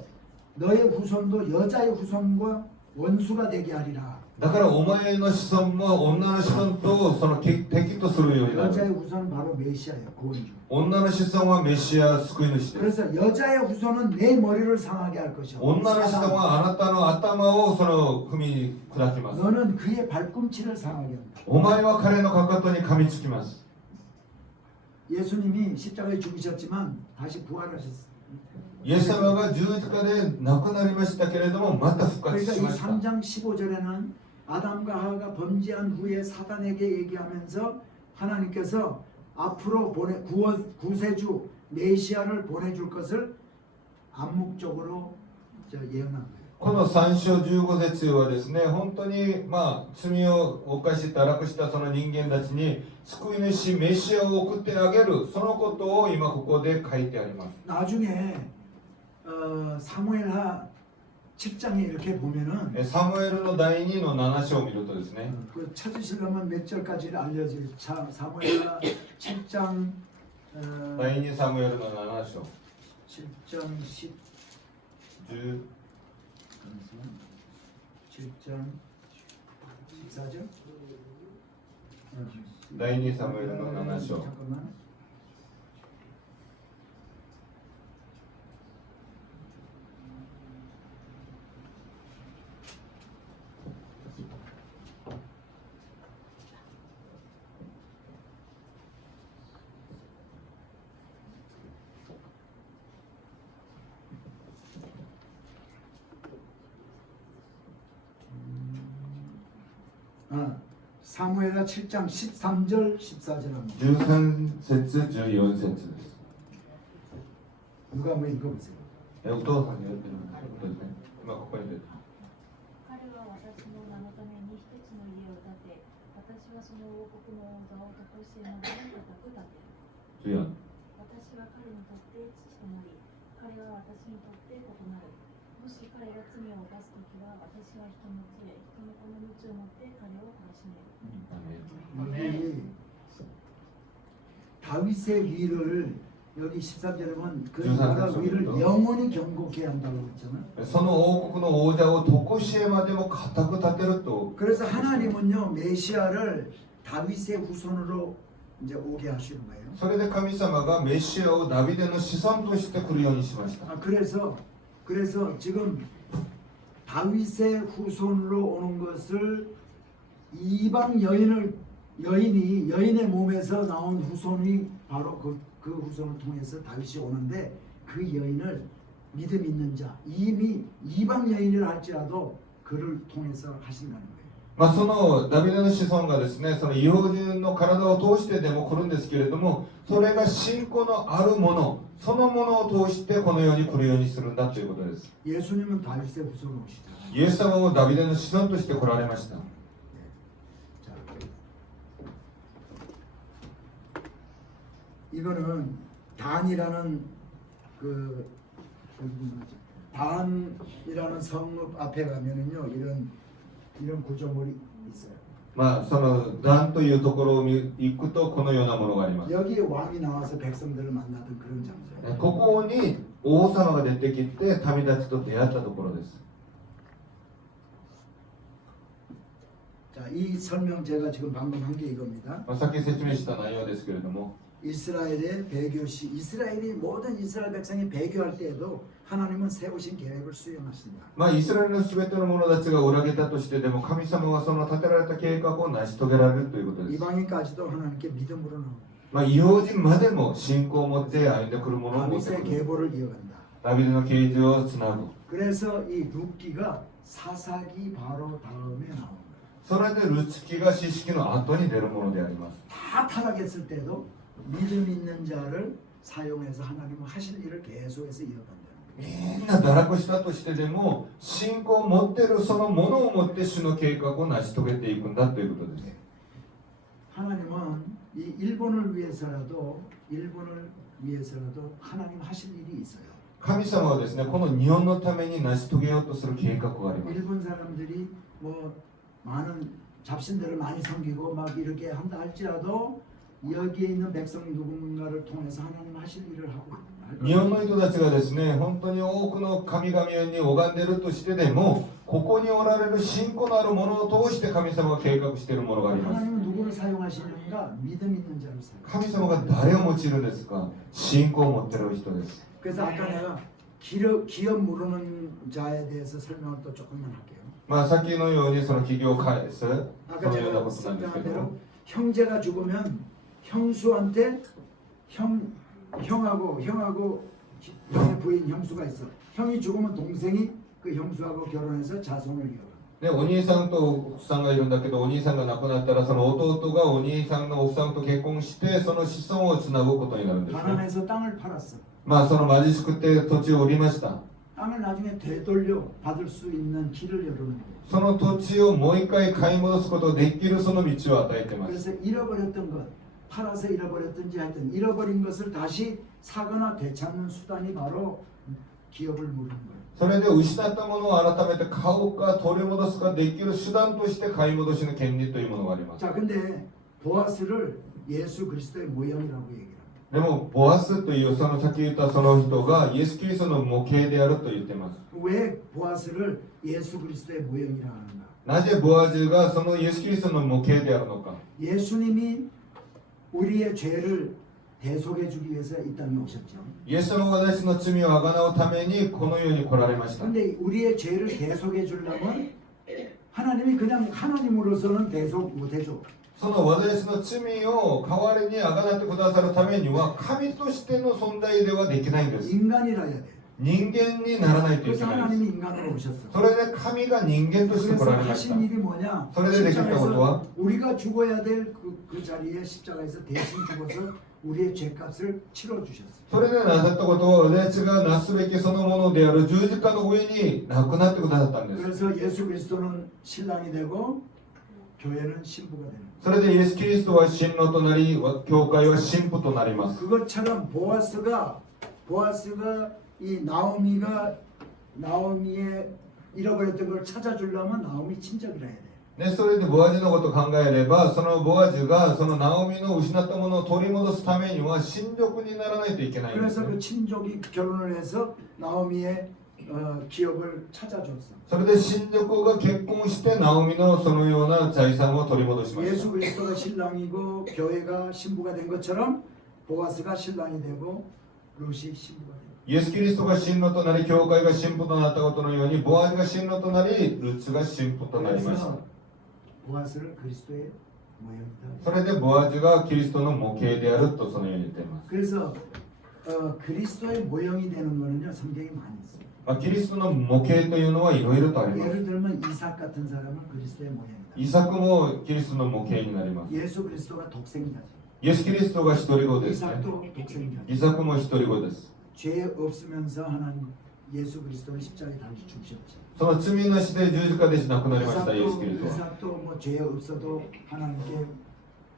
너의 후손도 여자의 후손과 원수가 되게 하리라. だからお前の子孫も女の子孫とその敵とするようにな 여자의 る。 후손은 바로 메시아예요. 구원주. 女の子孫はメシア救い主です。 그래서 여자의 후손은 내 머리를 상하게 할 것이요. 女の子孫はあなたの頭をその踏み砕きます。 너는 그의 발꿈치를 상하게 한다. お前は彼のかかとに噛みつきます。 예수님이 십자가에 죽으셨지만 다시 부활하셨어요. イエス様が十字架で亡くなりましたけれどもまた復活 그러니까 し 이 ました。 3장 15절에는 아담과 하와가 범죄한 후에 사단에게 얘기하면서 하나님께서 앞으로 구세주 메시아를 보내줄 것을 암묵적으로 예언한 거예요. この3章15節はですね、本当に罪を犯し堕落したその人間たちに救い主メシアを送ってあげる、そのことを今ここで書いてあります。 나중에 사무엘하 7장에 이렇게 보면은 サムエルの第2の7章を見るとですね、 그 찾으시려면 몇 절까지를 알려질 사무엘하 7장 第2サムエルの7章 7장 10 10 7장 14절 第2サムエルの7章 잠깐만. 사무엘하 7장 13절 14절 합니다. 13節14節です。 누가 한번 읽어보세요. お父さんにやってるんですね。今ここに出てる。彼は私の名のために一つの家を建て、私はその王国の王座を常しえまでに高く建てる。14。私は彼にとって父となり、彼は私にとって異なる。もし彼が罪を犯すときは、私は人の杖、人の子の鞭を持って彼を懲らしめる。 여기 다윗의 위를 여기 13절에 보면 그 나라 위를 영원히 경고케 한다고 했잖아. その王国の王者を常しえまでも固く立てると。 그래서 하나님은요 메시아를 다윗의 후손으로 이제 오게 하시는 거예요. それで神様がメシアをダビデの子孫として来るようにしました。 그래서 지금 다윗의 후손으로 오는 것을 이방 여인의 몸에서 나온 후손이 바로 그 후손을 통해서 다윗이 오는데 그 여인을 믿음 있는 자 이미 이방 여인이라 할지라도 그를 통해서 하신다는 거예요. そのダビデの子孫がですね、その異邦人の体を通してでも来るんですけれども、それが信仰のあるもの、そのものを通してこの世に来るようにするんだということです。 예수님은 다윗의 후손으로 오시잖아요. イエス様もダビデの子孫として来られました。 자, 이거는 단이라는 단이라는 성읍 앞에 가면은요 이런 구조물이 있어요. そのダンというところを行くとこのようなものがあります。 여기에 왕이 나와서 백성들을 만나던 그런 장소예요. ここに王様が出てきて民たちと出会ったところです。 자, 이 설명 제가 지금 방금 한 게 이겁니다. さっき説明した内容ですけれども、 이스라엘의 배교시 이스라엘이 모든 이스라엘 백성이 배교할 때에도 하나님은 세우신 계획을 수행하신다. イスラエルのすべての者たちが裏切ったとしてでも神様はその立てられた計画を成し遂げられるということです。 이방인까지도 하나님께 믿음으로 나옵니다. 異邦人までも信仰を持って歩んでくる者を持って 다윗의 くる。 계보를 이어간다. ダビデの啓示をつなぐ。 그래서 이 룻기가 사사기 바로 다음에 나온 거예요. それでルツキが四式の後に出るものであります。 다 타락했을 때도 믿음 있는 자를 사용해서 하나님은 하실 일을 계속해서 이어간다. みんな堕落したとしてでも信仰を持っているそのものを持って主の計画を成し遂げていくんだということです。 하나님은 이 일본을 위해서라도 하나님 하실 일이 있어요. 神様はですね、この日本のために成し遂げようとする計画があります。 일본 사람들이 뭐 많은 잡신들을 많이 섬기고 막 이렇게 한다 할지라도 여기에 있는 백성 누군가를 통해서 하나님 하실 일을 하고 할 日本の 거예요. 人たちがですね、本当に多くの神々に拝んでいるとしてでも、ここにおられる信仰のあるものを通して神様が計画しているものがあります。 하나님은 누구를 사용하시는가? 믿음 있는 자를 사용. 神様が誰を用いるんですか？信仰を持っている人です。 그래서 아까 내가 기업 모르는 자에 대해서 설명을 또 조금만 할게요. まあさっきのようにその企業を返すそ 아까 のような 제가 ことなんですけ 설명한 ど 대로 형제가 죽으면 형수한테 형하고 형의 부인 형수가 있어. 형이 죽으면 동생이 그 형수하고 결혼해서 자손을 이어가. でお兄さんと奥さんがいるんだけど、お兄さんが亡くなったらその弟がお兄さんの奥さんと結婚してその子孫をつなぐことになるんですね。 가난해서 땅을 팔았어. まあその貧しくて土地を売りました。 땅을 나중에 되돌려 받을 수 있는 길을 열어놓은 거예요. その土地をもう一回買い戻すことができるその道を与えています。 그래서 잃어버렸던 것, 팔아서 잃어버렸든지 하여튼 잃어버린 것을 다시 사거나 되찾는 수단이 바로 기업을 물은 거예요. それで失ったものを改めて買おうか取り戻すかできる手段として買い戻しの権利というものがあります。 자, 근데 보아스를 예수 그리스도의 모형이라고 얘기합니다. でもボアスというそのさっき言ったその人がイエス・キリストの模型であると言っています。 왜 보아스를 예수 그리스도의 모형이라고 하는가? なぜボアズがそのイエス・キリストの模型であるのか。 예수님이 우리의 죄를 대속해 주기 위해서 이 땅에 오셨죠. イエスの私の罪をあがなうためにこの世に来られました。 근데 우리의 죄를 대속해 주려면 하나님이 그냥 하나님으로서는 대속 못 해줘. その私の罪を代わりにあがなってくださるためには神としての存在ではできないんです。 인간이라 해야 돼. 人間にならないといけ 그래서 ないん 하나님이 です。 인간으로 오셨어. それで神が人間として来 그래서 られました。 하신 일이 뭐냐?それでできたことは 십자가에서 우리가 죽어야 될 그 자리에 십자가에서 대신 죽어서 우리의 죄값을 치러 주셨어. それでなさったことは私がなすべきそのものである十字架の上に亡くなってくださったんです。 그래서 예수 그리스도는 신랑이 되고 교회는 신부가 되는. それでイエス・キリストは新郎となり、教会は新婦となります。 그것처럼 보아스가 이 나오미의 잃어버렸던 걸 찾아주려면 나오미 친척이라 해야 돼. ね、それでボアジのことを考えれば、そのボアジがそのナオミの失ったものを取り戻すためには親族にならないといけないんです 그래서 ね。 그 친족이 결혼을 해서 나오미의 기업을 찾아줬어. それで親族が結婚してナオミのそのような財産を取り戻しまし 예수 た。 그리스도가 신랑이고 교회가 신부가 된 것처럼 보아스가 신랑이 되고 룻이 신부가 된. イエス・キリストが新郎となり、教会が新婦となったことのように、ボアジが新郎となり、ルツが新婦となりました。 그래서 보아스를 그리스도의 모형이다. それでボアジがキリストの模型であるとそのように言っています。 그래서 그리스도의 모형이 되는 거는요 성경이 많이 있어요. まあ、キリストの模型というのはいろいろとあります。 예를 들면 이삭 같은 사람은 그리스도의 모형이다. イサクもキリストの模型になります。 예수 그리스도가 독생자죠. イエス・キリストが一人子ですね。 이삭도 독생자죠. イサクも一人子です。 죄 없으면서 하나님 예수 그리스도는 십자가에 달려 죽으셨죠. その罪なしで十字架で亡くなりましたイエス・キリストは。 이삭도 뭐 죄 없어도 하나님께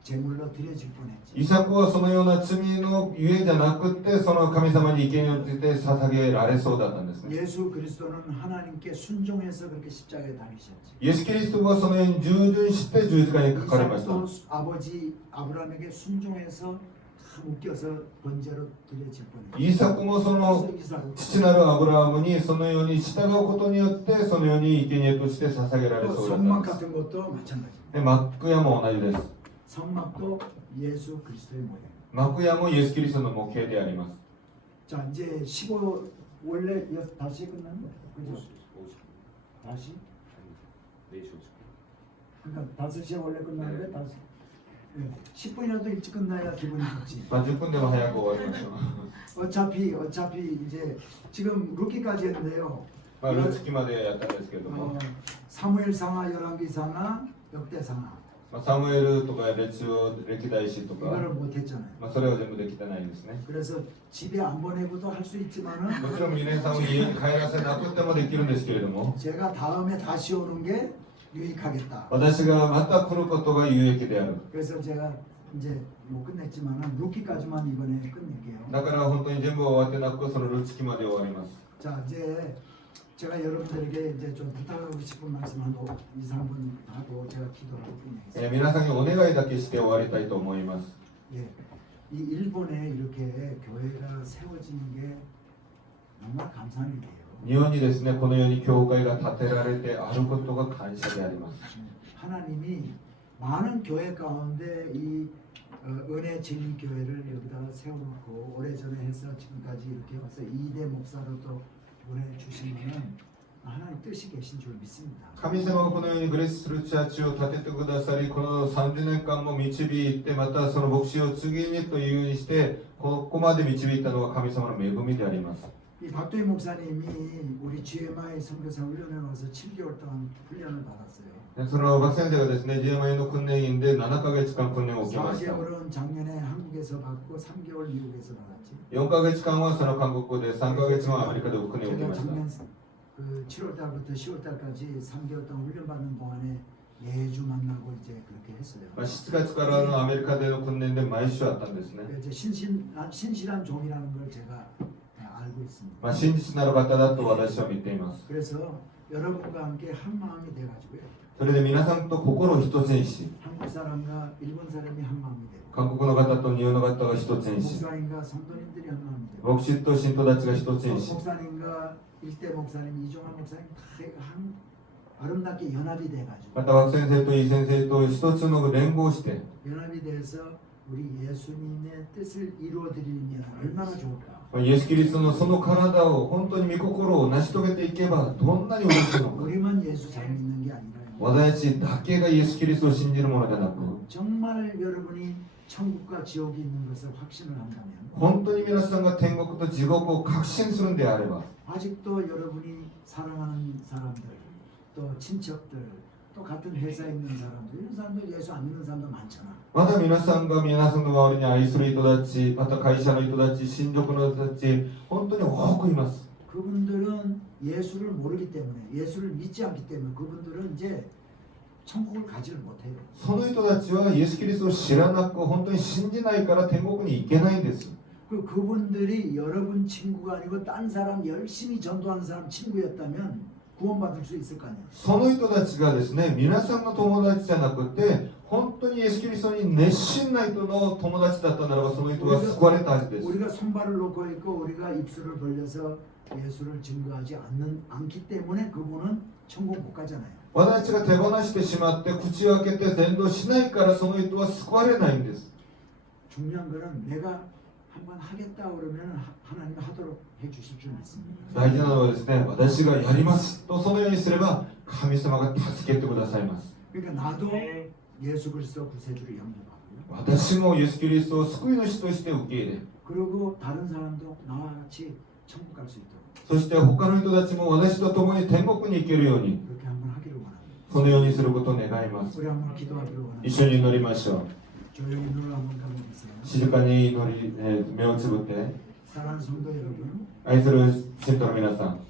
제물로 드려질 뻔했지. イサクはそのような罪のゆえじゃなくて、その神様に生贄をついて捧げられそうだったんですね。 예수 그리스도는 하나님께 순종해서 그렇게 십자가에 달리셨지. イエス・キリストがそのように従順して十字架にかかりました。 이삭도 아버지 아브라함에게 순종해서 다 묶여서 번제로 드려질 뻔했지. イサクもその 이삭 父なるアブラハムにそのように従うことによってそのように生贄として捧げられ 또 そうだったん 성막 です。 같은 것도 마찬가지. でマック屋も同じです。 성막도 예수 그리스도의 모양. 幕屋もイエス・キリストの模型であります。 자 이제 15 원래 다시 끝나는 거야. 그죠? 다시? 그러니까 5시에 원래 끝나는데 다시 10분이라도 일찍 끝나야 기분이 좋지. まあ、10分でも早く終わりましょう。 어차피 이제 지금 루키까지 했는데요. まあ、ルツキまでやったんですけれども、 사무엘상하, 열왕기상하, 역대상하 まあ、サムエルとか歴代史とか、 이거를 못했잖아요. まあ、それは全部できてないんですね。 그래서 집에 안 보내고도 할 수 있지만은 もちろん皆さんを家に帰らせなくてもできるんですけれども、 제가 다음에 다시 오는 게 유익하겠다. 私がまた来ることが有益である。 그래서 제가 이제 못 끝냈지만은 루키까지만 이번에 끝낼게요. だから本当に全部終わってなく、そのルツキまで終わります。 자 이제 제가 여러분들에게 이제 좀 부탁하고 싶은 말씀 한 2, 3분 하고 제가 기도하고 끝내겠습니다. 皆さんにお願いだけして終わりたいと思います。 예, 이 일본에 이렇게 교회가 세워지는 게 정말 감사한 일이에요. 日本にですね、このように教会が建てられてあることが感謝であります。 하나님이 많은 교회 가운데 이 은혜 진리 교회를 여기다가 세워놓고 오래전에 해서 지금까지 이렇게 와서 2대 목사로 또 보내주신 것은 하나님 뜻이 계신 줄 믿습니다. 神様がこのようにグレースフルチャーチを建ててくださり、この30年間も導いて、またその牧師を次にというようにして、ここまで導いたのは神様の恵みであります。 이 박도희 목사님이 우리 GMI 선교사 훈련에 와서 7개월 동안 훈련을 받았어요. その学先生がですね、GMI の訓練員で7ヶ月間訓練を受けました。 4개월은 작년에 한국에서 받고 3개월 미국에서 받았지. 4ヶ月間はその韓国語で、3ヶ月はアメリカで訓練を受け 제가 ました。 작년 그 7월 달부터 10월 달까지 3개월 동안 훈련 받는 동안에 매주 만나고 이제 그렇게 했어요. 7月からのアメリカでの訓練で毎週あったんですね。 이제 신실한 종이라는 걸 제가 알고 있습니다. 真実なる方だと私は見ています。 그래서 여러분과 함께 한 마음이 돼가지고요. それで皆さんと心を一つにし、 한국 사람과 일본 사람이 한 마음이 되고 韓国の方と日本の方が一つにし、 목사님과 성도님들이 한 마음이 되고 牧師と信徒たちが一つにし、 목사님과 일대 목사님, 이종환 목사님 다 한 아름답게 연합이 돼가지고 また枠先生とイ先生と一つの連合して、 연합이 돼서 우리 예수님의 뜻을 이루어드리면 얼마나 좋을까. イエス・キリストのその体を本当に御心を成し遂げていけばどんなに嬉しいのか。 우리만 예수 잘 믿는 게 아니라요. 私たちだけがイエス・キリストを信じるものでなく、 정말 여러분이 천국과 지옥이 있는 것을 확신을 한다면 本当に皆さんが天国と地獄を確信するんであれば、 아직도 여러분이 사랑하는 사람들 또 친척들 또 같은 회사에 있는 사람들 이런 사람들 예수 안 믿는 사람도 많잖아. まだ皆さんが皆さんの周りに愛する人たち、また会社の人たち、親族の人たち、本当に多くいます。 그분들은 예수를 모르기 때문에 예수를 믿지 않기 때문에 그분들은 이제 천국을 가지를 못해요. その人たちはイエス・キリストを知らなく、本当に信じないから天国に行けないんです。 그분들이 여러분 친구가 아니고 딴 사람 열심히 전도하는 사람 친구였다면 구원받을 수 있을 거 아니에요. その人たちがですね、皆さんの友達じゃなくて、本当にイエス・キリストに熱心な人の友達だったならば、その人は救われたはずです。 우리가 손발을 놓고 있고 우리가 입술을 벌려서 예수를 증거하지 않기 때문에 그분은 천국 못 가잖아요. 私たちが手放してしまって口を開けて伝道しないからその人は救われないんです。 중요한 거는 내가 한번 하겠다 그러면 하나님이 하도록 해주실 줄 믿습니다. 大事なのはですね、私がやりますとそのようにすれば神様が助けてくださいます。 그러니까 나도 예수 그리스도 구세주를 영접하고요. 私もイエス・キリストを救い主として受け入れ、 그리고 다른 사람도 나와 같이 천국 갈 수 있도록 そして他の人たちも私と共に天国に行けるように、 그렇게 한번 하기를 원합니다. そのようにすることを願います。 우리 한번 기도하기를 원합니다. 一緒に祈りましょう。 조용히 눈을 한번 감아보세요. 静かに祈り、目をつぶって、 사랑하는 성도 여러분, 愛する信徒の皆さん、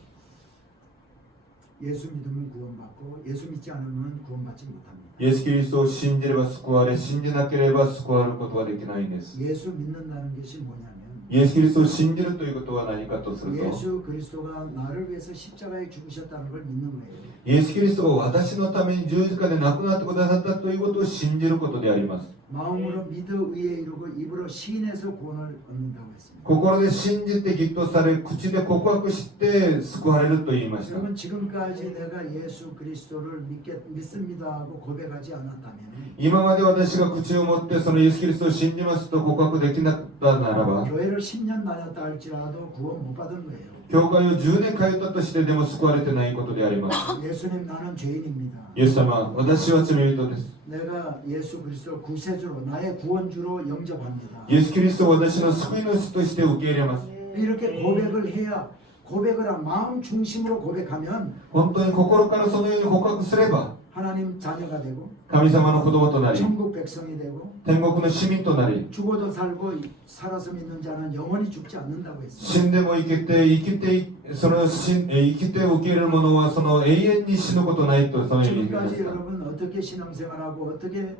예수 믿으면 구원받고 예수 믿지 않으면 구원받지 못합니다. イエス・キリストを信じれば救われ、信じなければ救われることができないんです。 예수 믿는다는 것이 뭐냐면 イエス・キリストを信じるということは何かとすると、 예수 그리스도가 나를 위해서 십자가에 죽으셨다는 걸 믿는 거예요. イエス・キリストが私のために十字架で亡くなってくださったということを信じることであります。 마음으로 믿어 의에 이르고 입으로 시인해서 구원을 얻는다고 했습니다. 心で信じて義とされ、口で告白して救われると言いました。 여러분 지금까지 내가 예수 그리스도를 믿습니다 하고 고백하지 않았다면 今まで私が口を持ってそのイエス・キリストを信じますと告白できなかったならば、 교회를 10년 다녔다 할지라도 구원 못 받은 거예요. 教会を10年通ったとしてでも救われてないことであります。 예수님 나는 죄인입니다. イエス様、私は罪人です。 내가 예수 그리스도 구세주로 나의 구원주로 영접합니다. イエス・キリストを私の救い主として受け入れます。 이렇게 고백을 해야 고백을 한 마음 중심으로 고백하면 本当に心からそのように告白すれば、 하나님 자녀가 되고 神様の子供となり、 천국 백성이 되고 天国の市民となり、 죽어도 살고 살아서 믿는 자는 영원히 죽지 않는다고 死 했습니다. んでも生きて生きてその生きて受け入れる者はその永遠に死ぬことないとそのように言っていま 지금까지 した。 여러분 어떻게 신앙생활하고 어떻게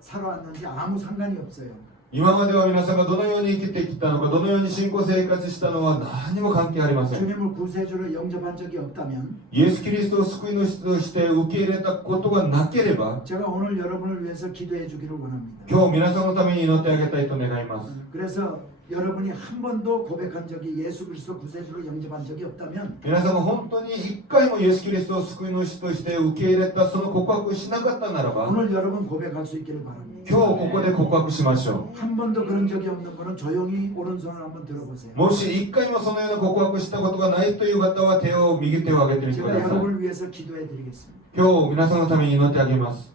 살아왔는지 아무 상관이 없어요. 今までは皆さんがどのように生きてきたのか、どのように信仰生活したのは何も関係ありません。 주님을 구세주로 영접한 적이 없다면 イエス・キリストを救い主として受け入れたことがなければ、 제가 오늘 여러분을 위해서 기도해 주기를 원합니다. 今日皆さんのために祈ってあげたいと願います。 그래서 여러분이 한 번도 고백한 적이 예수 그리스도 구세주로 영접한 적이 없다면 皆さんが本当に一回もイエス・キリストを救い主として受け入れたその告白をしなかったならば、 오늘 여러분 고백할 수 있기를 바랍니다. 今日ここで告白しましょ 한 번도 그런 적이 없는 분은 조용히 오른손을 한번 들어보세요. う。もし一回もそのような告白したことがないという方は右手を挙げてみてく 제가 ださい。 여러분을 위해서 기도해 드리겠습니다. 今日皆さんのために祈ってあげます。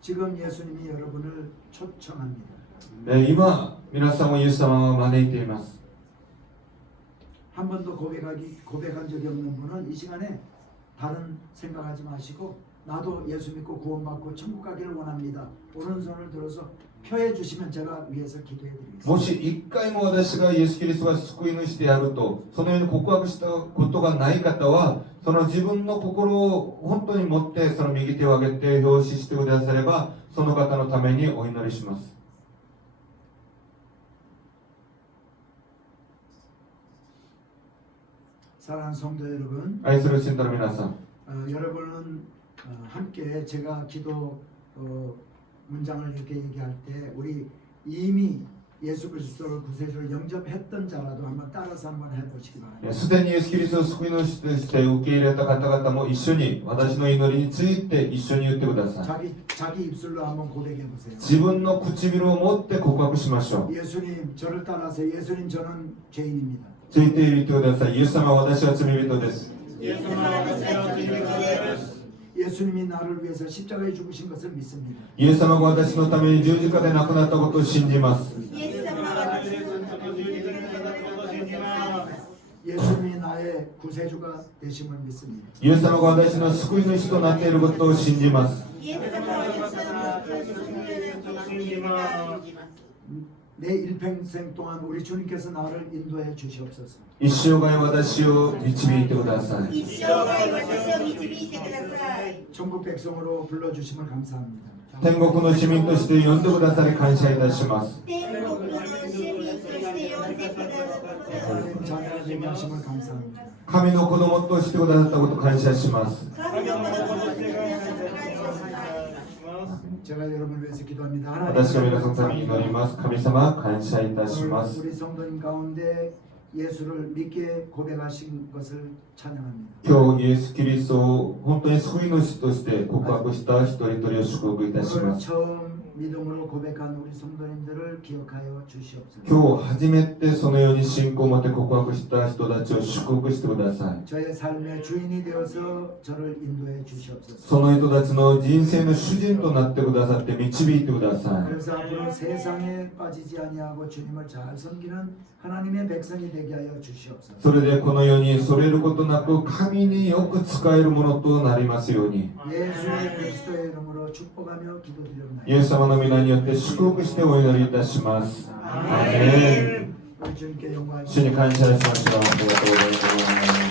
지금 예수님이 여러분을 초청합니다. 今皆さんをイエス様は招いています。 한 번도 고백한 적이 없는 분은 이 시간에 다른 생각하지 마시고 나도 예수 믿고 구원받고 천국 가기를 원합니다. 오른손을 들어서 표해 주시면 제가 위해서 기도해 も 드리겠습니다. し一回も私がイエス・キリストが救い主であると、そのように告白したことがない方は、その自分の心を本当に持って、その右手を挙げて表示してくだされば、その方のためにお祈りします。 사랑하는 성도 여러분, 愛する信徒の皆さん、 여러분은 함께 제가 기도 문장을 이렇게 얘기할 때 우리 이미 예수 그리스도를 구세주로 영접했던 자라도 한번 따라서 한번 해보시기 바랍니다. すでにイエス・キリストを救い主として受け入れた方々も一緒に私の祈りについて一緒に言ってください。 자기 입술로 한번 고백해 보세요. 自分の唇を持って告白しましょう。 예수님 저를 따라서 예수님 저는 죄인입니다. ついて言ってください。イエス様、私は罪人です。 예수님이 나를 위해서 십자가에 죽으신 것을 믿습니다. イエス様が私のために十字架で亡くなったことを信じます。 예수님이 나의 구세주가 되심을 믿습니다. イエス様が私の救い主となっていることを信じます。 내 일평생 동안 우리 주님께서 나를 인도해 주시옵소서. 一生涯私を導いてください。 천국 백성으로 불러주심을 감사합니다. 天国の市民として呼んでくださり感謝いたします。 하나님 자녀가 되게 하심을 감사합니다. 神の子供としてくださったことを感謝します。 제가 여러분을 위해서 기도합니다. 私が皆さんのために祈ります。神様、感謝いたします。 우리 성도님 가운데 예수를 믿게 고백하신 것을 찬양합니다. 今日イエス・キリストを本当に救い主として告白した一人一人を祝福いたし 오늘 ます。 처음 믿음으로 고백한 우리 성도님들을 기억하여 주시옵소서. 今日初めてそのように信仰を持って告白した人たちを祝福してください。 저의 삶의 주인이 되어서 저를 인도해 주시옵소서. その人たちの人生の主人となってくださって導いてください。 그래서 앞으로 세상에 빠지지 아니하고 주님을 잘 섬기는 하나님의 백성이 되게 하여 주시옵소서. それでこの世にそれることなく神によく使えるものとなりますように、 예수 그리스도의 이름으로 축복하며 기도드립니다. イエス様の皆によって祝福してお祈りいたします。アーメン。 우리 주님께 영광을 主に感謝しましょう。ありがとうございます。